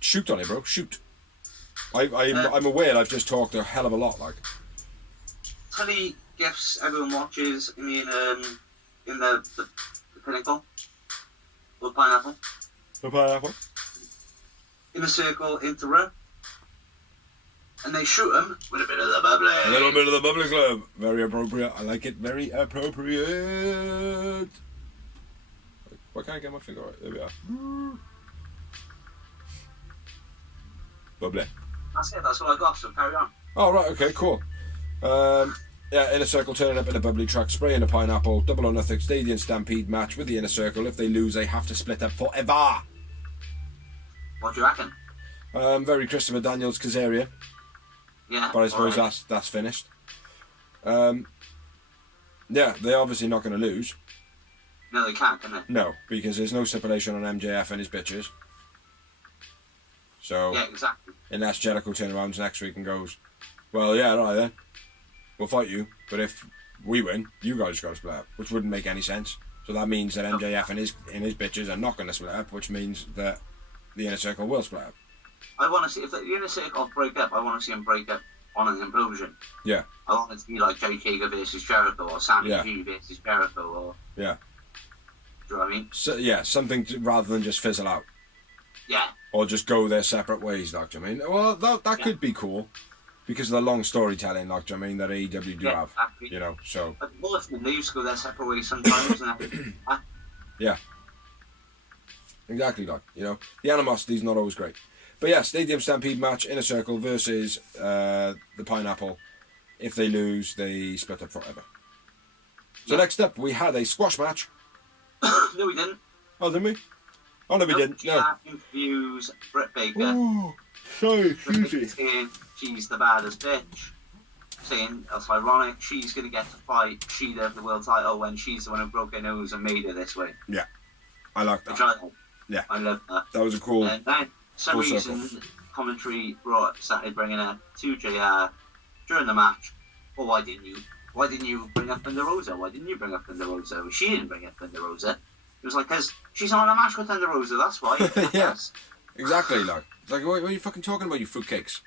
shoot on it, bro. Shoot. I'm aware I've just talked a hell of a lot. Like, Tully gifts everyone watches. I mean, in the Pinnacle, or pineapple. The pineapple. In a circle, into row. And they shoot him with a bit of the bubbly. A little bit of the bubbly club. Very appropriate. I like it. Very appropriate. Why can't I get my finger right? There we are. Bubbly. That's it. That's all I got. So carry on. Oh, right. Okay, cool. Yeah, Inner Circle turning up in a bubbly truck, spraying a pineapple, double or nothing, Stadium Stampede match with the Inner Circle. If they lose, they have to split up forever. What do you reckon? Very Christopher Daniels Kazarian. Yeah. But I suppose that's finished. Yeah, they're obviously not going to lose. No, they can't, can they? No, because there's no stipulation on MJF and his bitches. So, yeah, exactly. Unless Jericho turns around next week and goes, well, yeah, all right then. We'll fight you, but if we win, you guys got to split up, which wouldn't make any sense. So that means that MJF and his bitches are not going to split up, which means that the Inner Circle will split up. I want to see, if the Inner Circle break up, I want to see them break up on an implosion. Yeah. I want it to be like Jake Hager versus Jericho, or Sammy Yeah. G versus Jericho, or... Yeah. Do you know what I mean? So, yeah, something rather than just fizzle out. Yeah. Or just go their separate ways, like, do you know what I mean? Well, that could be cool. Because of the long storytelling, like, do you know what I mean, that AEW do have. Exactly. You know, so... But Morrison, they used to go their separate ways sometimes, and Yeah. Exactly, like, you know. The animosity's not always great. But yeah, Stadium Stampede match, Inner Circle versus the Pineapple. If they lose, they split up forever. So next up, we had a squash match. No, we didn't. Oh, didn't we? Oh, no, we didn't. No. Interviews Britt Baker. Ooh, sorry, Saying she's the baddest bitch. Saying that's ironic. She's going to get to fight. She'd have the world title when she's the one who broke her nose and made her this way. Yeah. I like that. Yeah. I love that. That was a cool... And then, for some Full reason, circle. commentary started bringing her to JR during the match. Well, why didn't you bring up Thunder Rosa? Why didn't you bring up Thunder Rosa? Well, she didn't bring up Thunder Rosa. It was like, because she's on a match with Thunder Rosa, that's why. Yeah. Yes. Exactly, like. Like, what are you fucking talking about, you fruitcakes?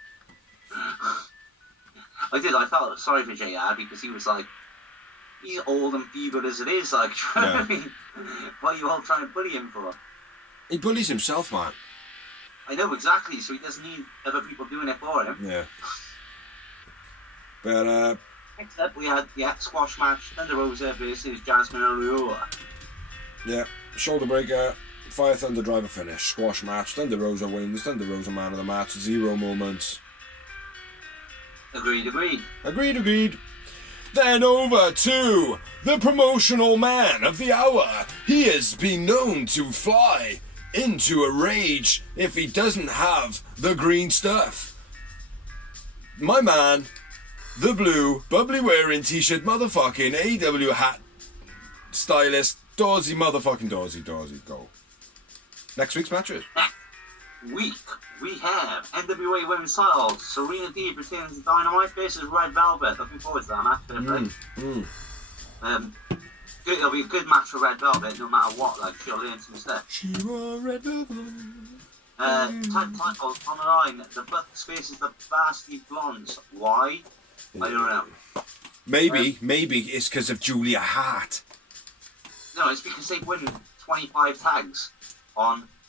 I felt sorry for JR because he was like, he's old and feeble as it is, like, you know what I mean? What are you all trying to bully him for? He bullies himself, man. I know, exactly, so he doesn't need other people doing it for him. Yeah. But, Next up, we had the squash match, Thunder Rosa versus Jasmine Aurora. yeah, shoulder breaker, Fire Thunder Driver finish, squash match, Thunder Rosa wins, Thunder Rosa man of the match, 0 moments. Agreed. Agreed. Then over to the promotional man of the hour. He has been known to fly into a rage if he doesn't have the green stuff. My man, the blue, bubbly wearing t-shirt motherfucking AEW hat stylist, Dorsey, go. Next week's matches. Next week, we have NWA Women's Title, Serena Deeb returns to Dynamite versus Red Velvet. Looking forward to that match, it'll be a good match for Red Velvet, no matter what, like, she'll learn some stuff. She wore red velvet. Titles on the line, the Bucks versus the Varsity Blondes. Why? I don't know. Maybe it's because of Julia Hart. No, it's because they win 25 tags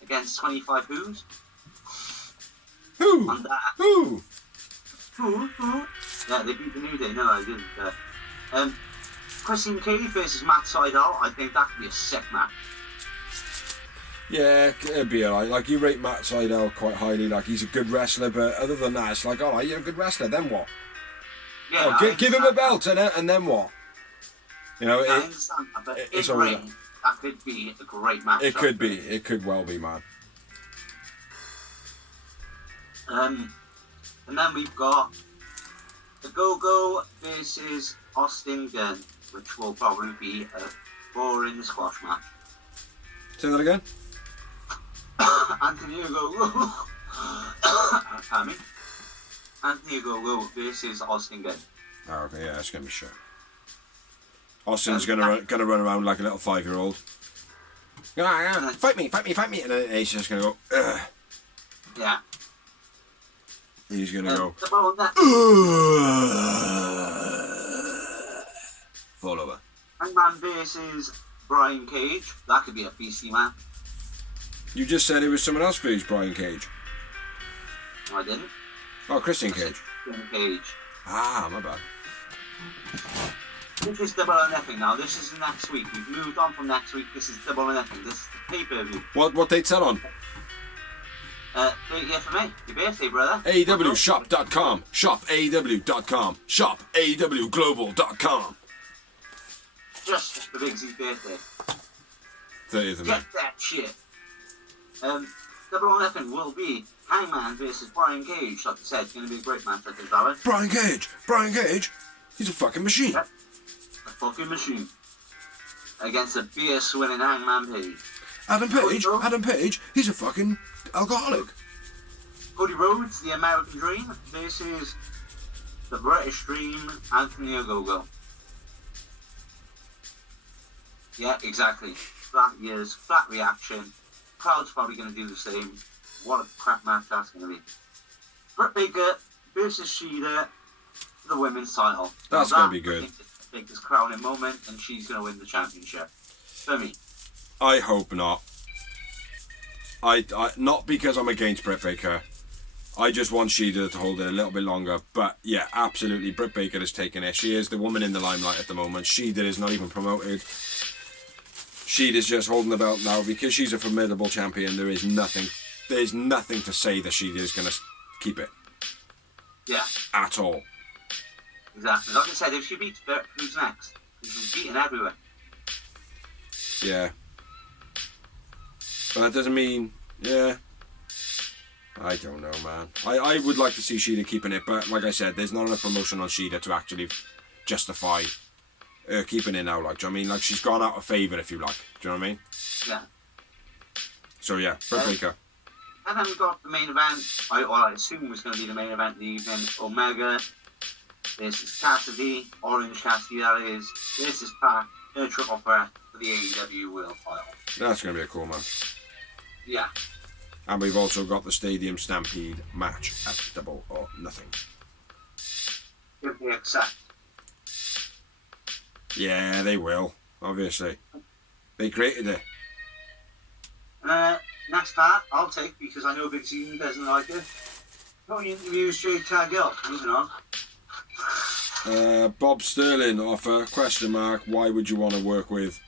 against 25 who's? Who? And Who? Yeah, they beat the New Day. No, I didn't. Christian Cage versus Matt Seidel. I think that could be a sick match. Yeah, it'd be alright. Like, you rate Matt Seidel quite highly. Like, he's a good wrestler, but other than that, it's like, alright, you're a good wrestler. Then what? Yeah, give him a belt, and then what? You know, I understand that, but it's in always ring, that could be a great match. it could be. It could well be, man. And then we've got the Go-Go versus Austin Gunn, which will probably be a boring squash match. Say that again. Anthony Go-Go. Pardon me. Anthony Go-Go versus Austin Gunn. Oh, okay, yeah, that's gonna be shit. Austin's gonna run around like a little 5-year-old. Yeah, fight me, and then he's just gonna go. Ugh. Yeah. He's gonna go. Fall over. Hangman versus Brian Cage. That could be a PC match. You just said it was someone else versus Brian Cage. No, I didn't. Oh, Christian Cage. Brian Cage. Ah, my bad. This is Double or Nothing now. This is next week. We've moved on from next week. This is Double or Nothing. This is the pay-per-view. What date's that on? 30th for me. Your birthday, brother. AEWshop.com. Shop AEW.com. Shop AEWglobal.com. Just for Big Z's birthday. 30th of May. Get that shit. Double or Nothing will be Hangman versus Brian Cage. Like I said, it's going to be a great match, I think, Alan. Brian Cage. He's a fucking machine. Yep. A fucking machine. Against a beer-swilling Hangman Page. Adam Page, he's a fucking alcoholic. Cody Rhodes, the American Dream, versus the British Dream, Anthony Ogogo. Yeah, exactly. Flat ears, flat reaction. Crowd's probably going to do the same. What a crap match that's going to be. Britt Baker versus Shida for the women's title. That's going to be good. Baker's crowning moment, and she's going to win the championship. For me. I hope not. I not because I'm against Britt Baker. I just want Shida to hold it a little bit longer. But yeah, absolutely, Britt Baker is taking it. She is the woman in the limelight at the moment. Shida is not even promoted. Shida's just holding the belt now because she's a formidable champion. There's nothing to say that Shida is going to keep it. Yeah. At all. Exactly. Like I said, if she beats Britt, who's next? She's beaten everywhere. Yeah. But that doesn't mean, yeah. I don't know, man. I would like to see Shida keeping it, but like I said, there's not enough promotion on Shida to actually justify her keeping it now. Like, do you know what I mean? Like, she's gone out of favour, if you like. Do you know what I mean? Yeah. So yeah, Britt Baker. And then we got the main event. I assume was going to be the main event of the evening. Omega versus Cassidy, Orange Cassidy that is. Versus Pac in a triple threat for the AEW World title. That's going to be a cool match. Yeah. And we've also got the Stadium Stampede match at Double or Nothing. If they accept. Yeah, they will. Obviously. They created it. Next part, I'll take because I know Big C doesn't like it. Tony interviews Jade Cargill. Moving on. Bob Sterling offer, ? Why would you want to work with?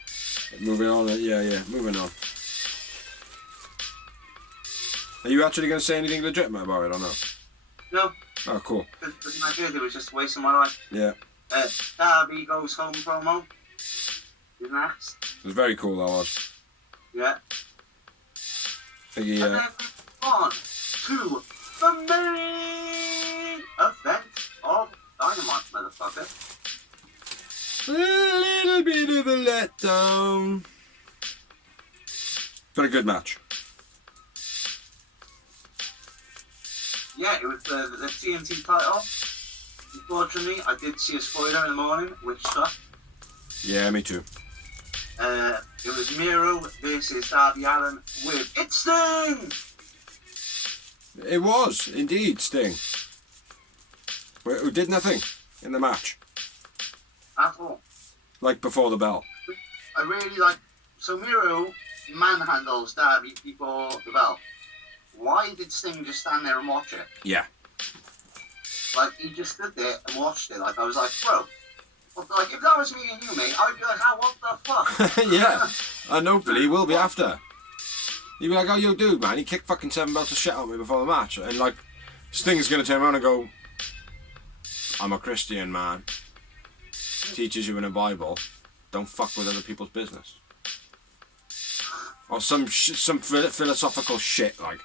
Moving on. Yeah, moving on. Are you actually going to say anything legitimate about it or no? No. Oh, cool. Because my good, it was just a waste of my life. Yeah. Darby goes home promo. Is next. It was very cool, that was. Yeah. And then on to the main event of Dynamite, motherfucker. a little bit of a letdown. But a good match. Yeah, it was the TNT title. Unfortunately, I did see a spoiler in the morning, which sucked. Yeah, me too. It was Miro versus Darby Allin with It's Sting! It was, indeed, Sting. Who did nothing in the match. At all. Like before the bell. I really like... So Miro manhandles Darby before the bell. Why did Sting just stand there and watch it? Yeah. Like, he just stood there and watched it. Like, I was like, bro... Like, if that was me and you, mate, I'd be like, oh, what the fuck? Yeah. And hopefully he will be after. He'd be like, oh, yo, dude, man, he kicked fucking 7 belts of shit on me before the match. And, like, Sting's going to turn around and go, I'm a Christian, man. Teaches you in the Bible, don't fuck with other people's business. Or some philosophical shit, like.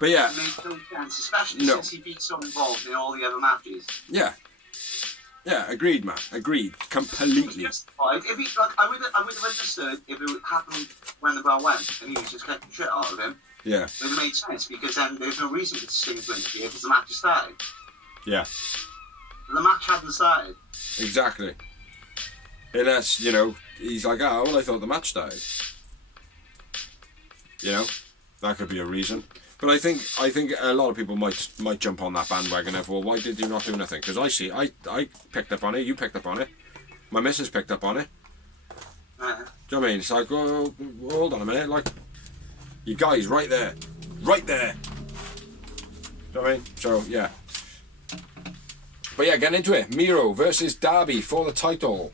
But yeah. It makes no sense, especially since he beat so involved in all the other matches. Yeah. Yeah, agreed, man. Agreed. Completely. Justified. If he, like, I would have understood if it happened when the bell went and he was just getting shit out of him. Yeah. It would have made sense because then there's no reason for Sting to interfere because the match has started. Yeah. But the match hadn't started. Exactly. Unless, you know, he's like, oh, well, I thought the match started. You know? That could be a reason. But I think a lot of people might jump on that bandwagon of, well, why did you not do nothing? Because I picked up on it, you picked up on it, my missus picked up on it. Do you know what I mean? It's like, oh, hold on a minute, like, you guys right there. Do you know what I mean? So, yeah. But yeah, getting into it. Miro versus Darby for the title.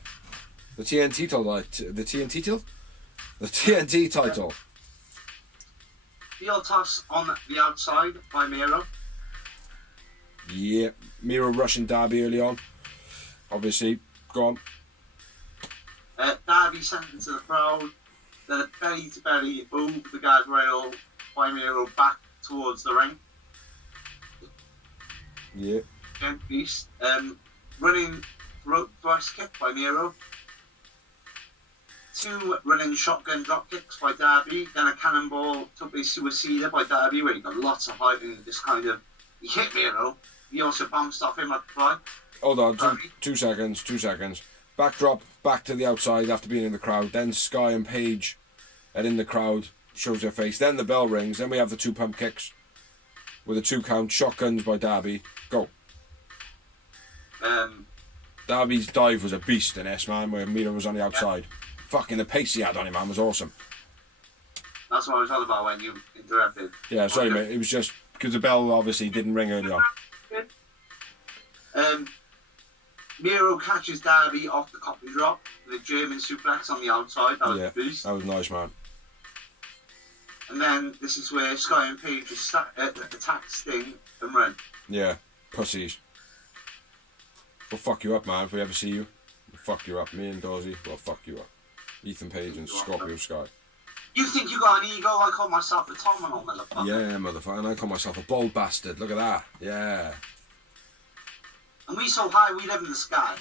The TNT title. The TNT title? The TNT title. Field toss on the outside by Miro. Yeah, Miro rushing Darby early on. Obviously, go on. Darby sent into the crowd. Then a belly to belly over the guardrail by Miro back towards the ring. Yeah. Gent Beast. Running rope thrust kick by Miro. 2 running shotgun drop kicks by Darby. Then a cannonball tope suicida by Darby, where he got lots of height and just kind of he hit Miro. He also bounced off him like a fly. Hold on, two seconds. Backdrop back to the outside after being in the crowd. Then Sky and Paige are in the crowd, shows their face. Then the bell rings. Then we have the 2 pump kicks with a 2 count. Shotguns by Darby. Go. Darby's dive was a beast in this, man, where Miro was on the outside. Yeah. Fucking the pace he had on him, man, was awesome. That's what I was talking about when you interrupted. Yeah, sorry, mate. It was just because the bell obviously didn't ring early on. Miro catches Darby off the copy drop with a German suplex on the outside. That was a boost. That was nice, man. And then this is where Sky and Paige attack Sting and run. Yeah, pussies. We'll fuck you up, man, if we ever see you. We'll fuck you up. Me and Dorsey, we'll fuck you up. Ethan Page and Scorpio Sky. You think you got an ego? I call myself a terminal, motherfucker. Yeah, motherfucker. And I call myself a bold bastard. Look at that. Yeah. And we so high, we live in the sky.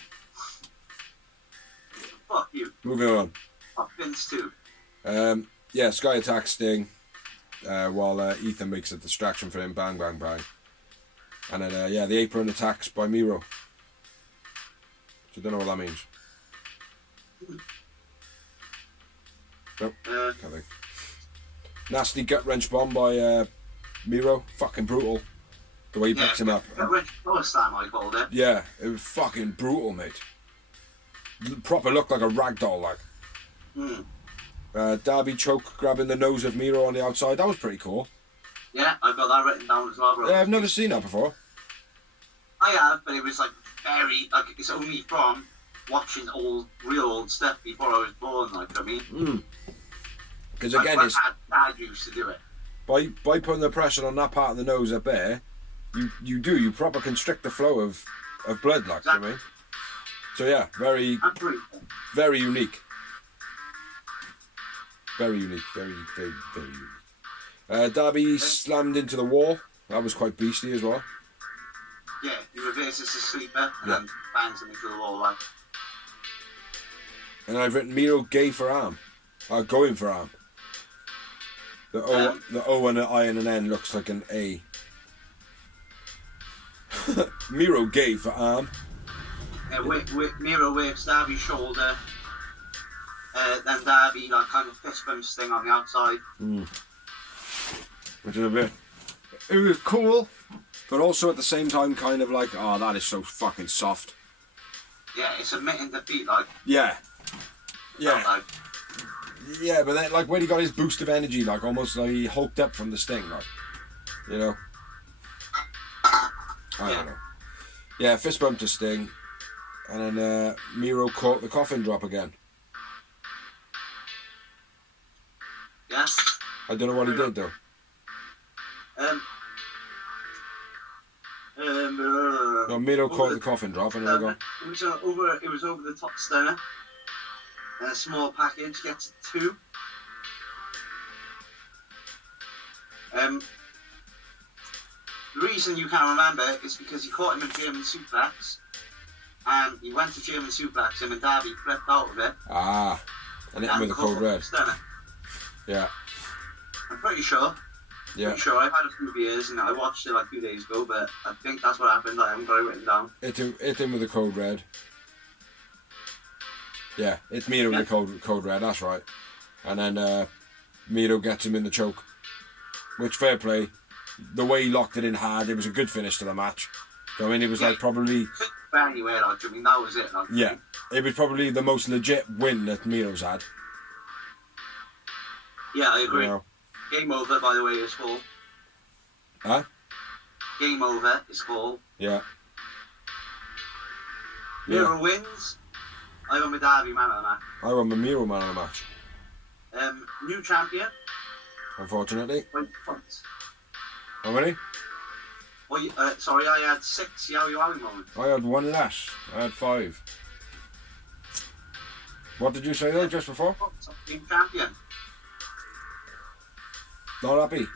Fuck you. Moving on. Fuck Vince too. Yeah, Sky attacks Sting while Ethan makes a distraction for him. Bang, bang, bang. And then, yeah, the apron attacks by Miro. So I don't know what that means. Nope, can't think. Nasty gut wrench bomb by Miro. Fucking brutal. The way he picks him up. Gut wrench slam, I called it. Yeah, it was fucking brutal, mate. Proper looked like a ragdoll, like. Darby choke grabbing the nose of Miro on the outside. That was pretty cool. Yeah, I've got that written down as well, bro. Yeah, I've never seen that before. I have, but it was like very, like, it's only from watching real old stuff before I was born, like, I mean. Because again, it's... Dad used to do it. By putting the pressure on that part of the nose up there, you proper constrict the flow of blood, like, exactly. You know what I mean? So yeah, very unique. Very unique, very, very, very unique. Darby slammed into the wall. That was quite beastly as well. Yeah, he reverses the sleeper and then bangs him into the wall, like. And I've written Miro gay for arm. Going for arm. The O and the I and an N looks like an A. Miro gay for arm. Miro whips Darby's shoulder. Then Darby like kind of fist bumps Sting on the outside. Which is a bit. It was cool, but also at the same time kind of like, oh, that is so fucking soft. Yeah, it's admitting defeat, like. Yeah. Yeah, but then, like, when he got his boost of energy, like, almost like he hulked up from the Sting, like, you know? I don't know. Yeah, fist bump to Sting, and then Miro caught the coffin drop again. Yeah. I don't know what he did, though. No, Miro caught the coffin drop, and then go. It was over the top stunner. And a small package gets 2. The reason you can't remember is because he caught him in German suplex, and he went to German suplex him, and Darby flipped out of it. And hit him with a code red. Yeah. I'm pretty sure. Yeah. Pretty sure. I've had a few beers, and I watched it like 2 days ago, but I think that's what happened. I haven't got it written down. Hit him with a code red. Yeah, it's Miro with the code red, that's right. And then Miro gets him in the choke. Which, fair play. The way he locked it in hard, it was a good finish to the match. So, I mean, it was like probably... Anywhere, like, I mean, that was it. Like, yeah, it was probably the most legit win that Miro's had. Yeah, I agree. You know? Game over, by the way, is full. Huh? Game over is full. Yeah. Miro wins. I won with Darby man of the match. I won with Miro man of the match. New champion. unfortunately. Wait, points. How many? Sorry, I had 6 Yowie Wowie moments. I had 1 less. I had 5. What did you say though, just before? Team champion. Not happy?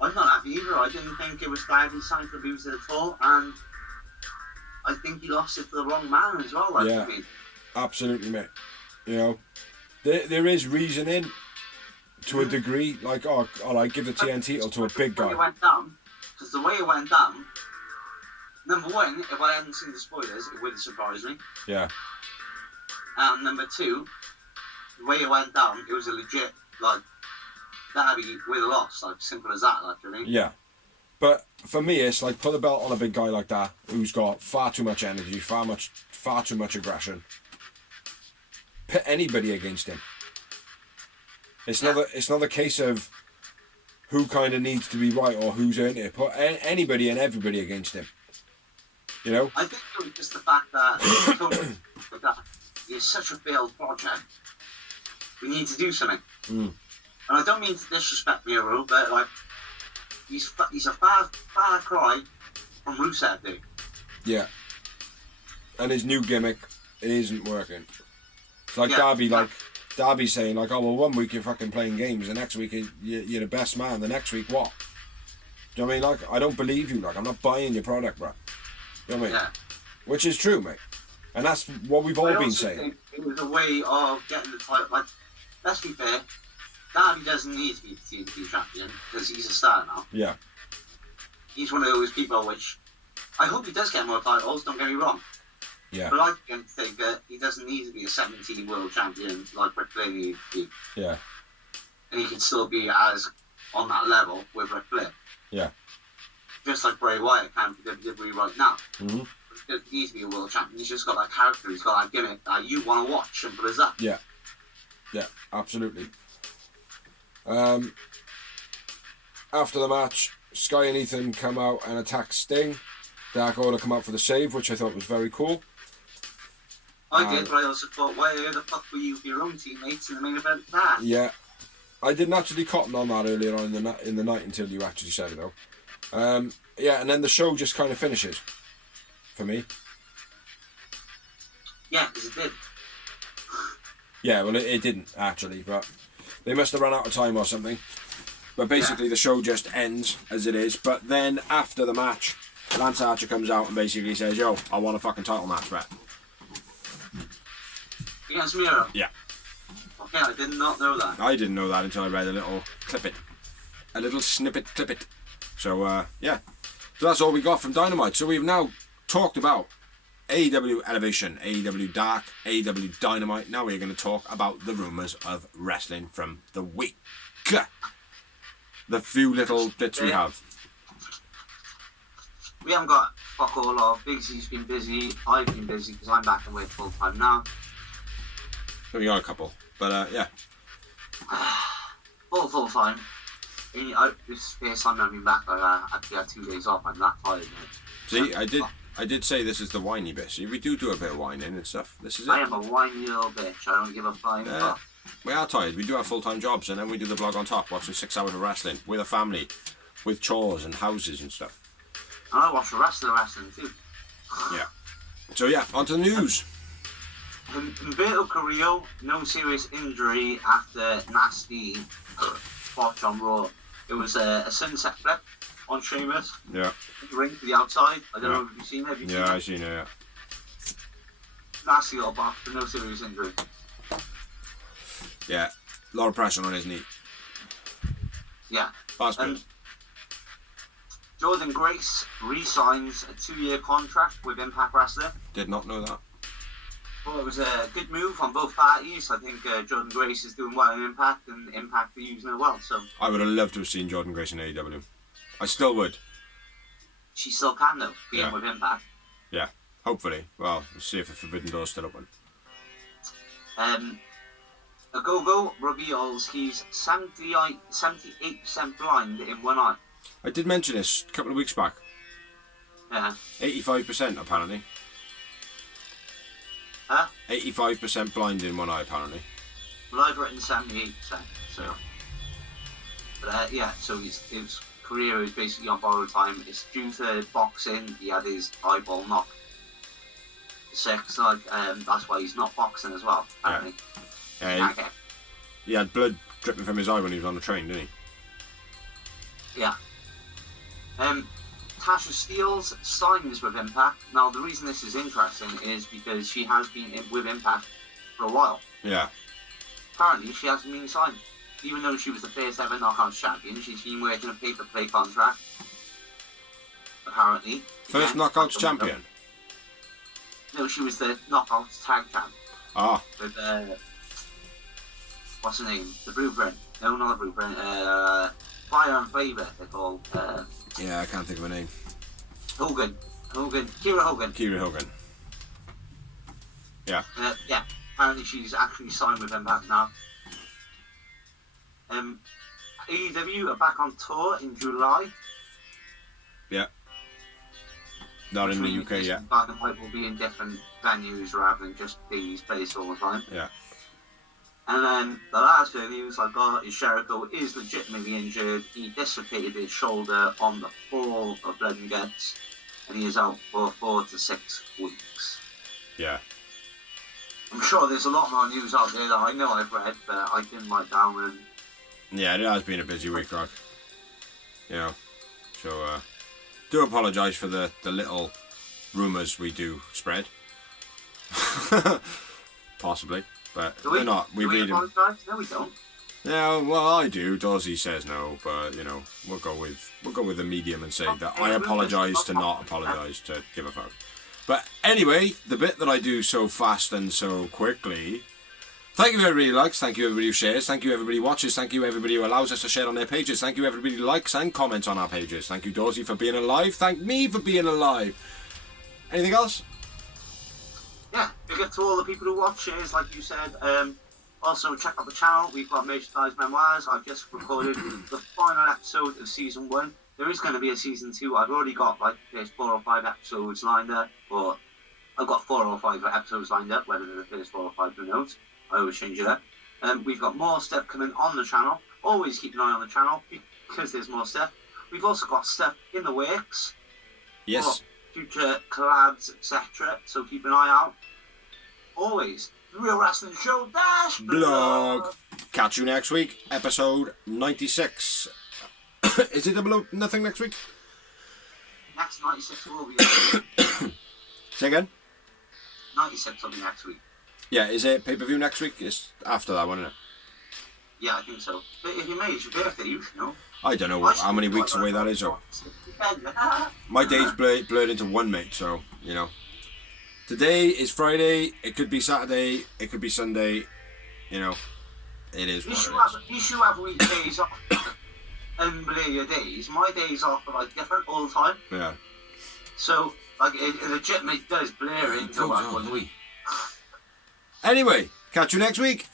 I'm not happy either. I didn't think it was Darby's time to lose it at all, and I think he lost it to the wrong man as well. Like, Yeah, absolutely, mate. You know, there is reasoning to a degree. Like, oh, I give the TNT title to a big guy. It went down, because the way it went down, number one, if I hadn't seen the spoilers, it would have surprised me. Yeah. And number two, the way it went down, it was a legit, like, Darby with a loss, like, simple as that, like, you know what I mean? Yeah. But for me, it's like, put a belt on a big guy like that, who's got far too much energy, far too much aggression. Put anybody against him. It's not a case of who kind of needs to be right or who's earned it. Put anybody and everybody against him. You know? I think it was just the fact that it's such a failed project. We need to do something. Mm. And I don't mean to disrespect Miro, but like he's a far cry from Rusev, dude. Yeah. And his new gimmick, it isn't working. It's like Darby saying like, oh well, 1 week you're fucking playing games, the next week you're the best man, the next week what? Do you know what I mean? Like, I don't believe you. Like, I'm not buying your product, bro. You know what I mean? Yeah. Which is true, mate. And that's what we've all been saying. Think it was a way of getting the title. Like, let's be fair, Darby doesn't need to be the TNT champion because he's a star now. Yeah. He's one of those people which I hope he does get more titles. Don't get me wrong. Yeah. But I can think that he doesn't need to be a 17 world champion like Ric Flair needed to be. Yeah. And he can still be as on that level with Ric Flair. Yeah. Just like Bray Wyatt can for WWE right now. Mm-hmm. He doesn't need to be a world champion. He's just got that character. He's got that gimmick that you want to watch. Simple as that. Yeah. Yeah, absolutely. After the match, Sky and Ethan come out and attack Sting. Dark Order come out for the save, which I thought was very cool. I did, but I also thought, why the fuck were you with your own teammates in the main event there? Yeah. I didn't actually cotton on that earlier on in the night until you actually said it, though. Yeah, and then the show just kind of finishes. For me. Yeah, because it did. Yeah, well, it didn't, actually, but they must have run out of time or something. But basically, the show just ends as it is. But then, after the match, Lance Archer comes out and basically says, yo, I want a fucking title match, Brett. Against Miro? Yeah. Okay, I did not know that. I didn't know that until I read a little snippet clip it. So, yeah. So that's all we got from Dynamite. So we've now talked about AEW Elevation, AEW Dark, AEW Dynamite. Now we're going to talk about the rumours of wrestling from the week. The few little bits we have. We haven't got fuck all of. Bigsy's been busy. I've been busy because I'm back in work full time now. So we got a couple. But, yeah. Full time. This first time I've been back, I actually had 2 days off. I'm that tired, mate. See, I did say this is the whiny bit. See, we do a bit of whining and stuff. This is it. I am a whiny little bitch. I don't give a flying fuck. We are tired. We do have full-time jobs, and then we do the blog on top, watching 6 hours of wrestling with a family, with chores and houses and stuff. And I watch the rest of the wrestling too. Yeah. So yeah, on to the news. Humberto Carrillo, no serious injury after nasty spot on Raw. It was a sunset flip on Sheamus. Yeah. Ring to the outside. I don't know if you've seen it. I've seen it, yeah. Nasty little box, but no serious injury. Yeah. A lot of pressure on his knee. Yeah. That's good. Jordan Grace re-signs a 2-year contract with Impact Wrestling. Did not know that. Well, it was a good move on both parties. I think Jordan Grace is doing well in Impact, and Impact are using it well. So I would have loved to have seen Jordan Grace in AEW. I still would. She still can, though, being with Impact. Yeah, hopefully. Well, we'll see if the Forbidden Door's still open. Agogo reveals he's 78% blind in one eye. I did mention this a couple of weeks back. Yeah. 85% apparently. Huh? 85% blind in one eye apparently. Well, I've written 78%, so... But yeah, so his career is basically on borrowed time. It's due to boxing. He had his eyeball knocked 6, like, that's why he's not boxing as well, apparently. Yeah, he had blood dripping from his eye when he was on the train, didn't he? Yeah. Tasha Steelz signs with Impact. Now, the reason this is interesting is because she has been with Impact for a while. Yeah. Apparently, she hasn't been signed. Even though she was the first ever Knockouts champion, she's been working a pay-per-play contract. Apparently. First Knockouts champion? No, she was the Knockouts tag champ. Ah. With, what's her name? The Blueprint. No, not the Blueprint. Fire and Flavor, they're called. Yeah, I can't think of her name. Hogan. Kira Hogan. Yeah. Yeah. Apparently she's actually signed with Impact now. AEW are back on tour in July. Yeah. Not in the UK yet. Dynamite will be in different venues rather than just these places all the time. Yeah. And then the last bit of news I got is Jericho is legitimately injured. He dislocated his shoulder on the fall of Blood and Guts, and he is out for 4 to 6 weeks. Yeah. I'm sure there's a lot more news out there that I know I've read, but I didn't write down. And yeah, it has been a busy week, Rock. You know, so do apologise for the little rumours we do spread. Possibly, but we're not. We read them. No, we don't. Yeah, well, I do. Dorsey says no, but you know, we'll go with the medium and say that I apologise to not apologise to give a fuck. But anyway, the bit that I do so fast and so quickly. Thank you everybody who likes, thank you everybody who shares, thank you everybody who watches, thank you everybody who allows us to share on their pages, thank you everybody who likes and comments on our pages, thank you Dorsey for being alive, thank me for being alive. Anything else? Yeah, big up to all the people who watch, shares, like you said. Also, check out the channel, we've got Merchandise Memoirs. I've just recorded the final episode of Season 1. There is going to be a Season 2. I've already got like there's 4 or 5 episodes lined up, but I've got 4 or 5 episodes lined up, whether they're the first 4 or 5, who knows. I always change it up. We've got more stuff coming on the channel. Always keep an eye on the channel because there's more stuff. We've also got stuff in the works. Yes. Future collabs, etc. So keep an eye out. Always, The Real Wrestling Show - blog. Catch you next week, episode 96. Is it nothing next week? Next 96 will be. Say again? 96 will be next week. Yeah, is it pay-per-view next week? It's after that one, isn't it? Yeah, I think so. But if you May, it's your birthday, you should know. I don't know how many weeks away that is, or my day's blurred into one, mate, so, you know. Today is Friday, it could be Saturday, it could be Sunday, you know, it is what it is. You should have weekdays off and blur your days. My days off are like different all the time. Yeah. So, like, it legitimately does blur into like 1 week. Anyway, catch you next week.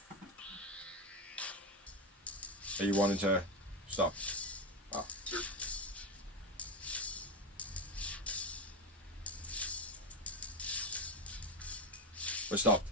Are you wanting to stop? Oh. We're stopped.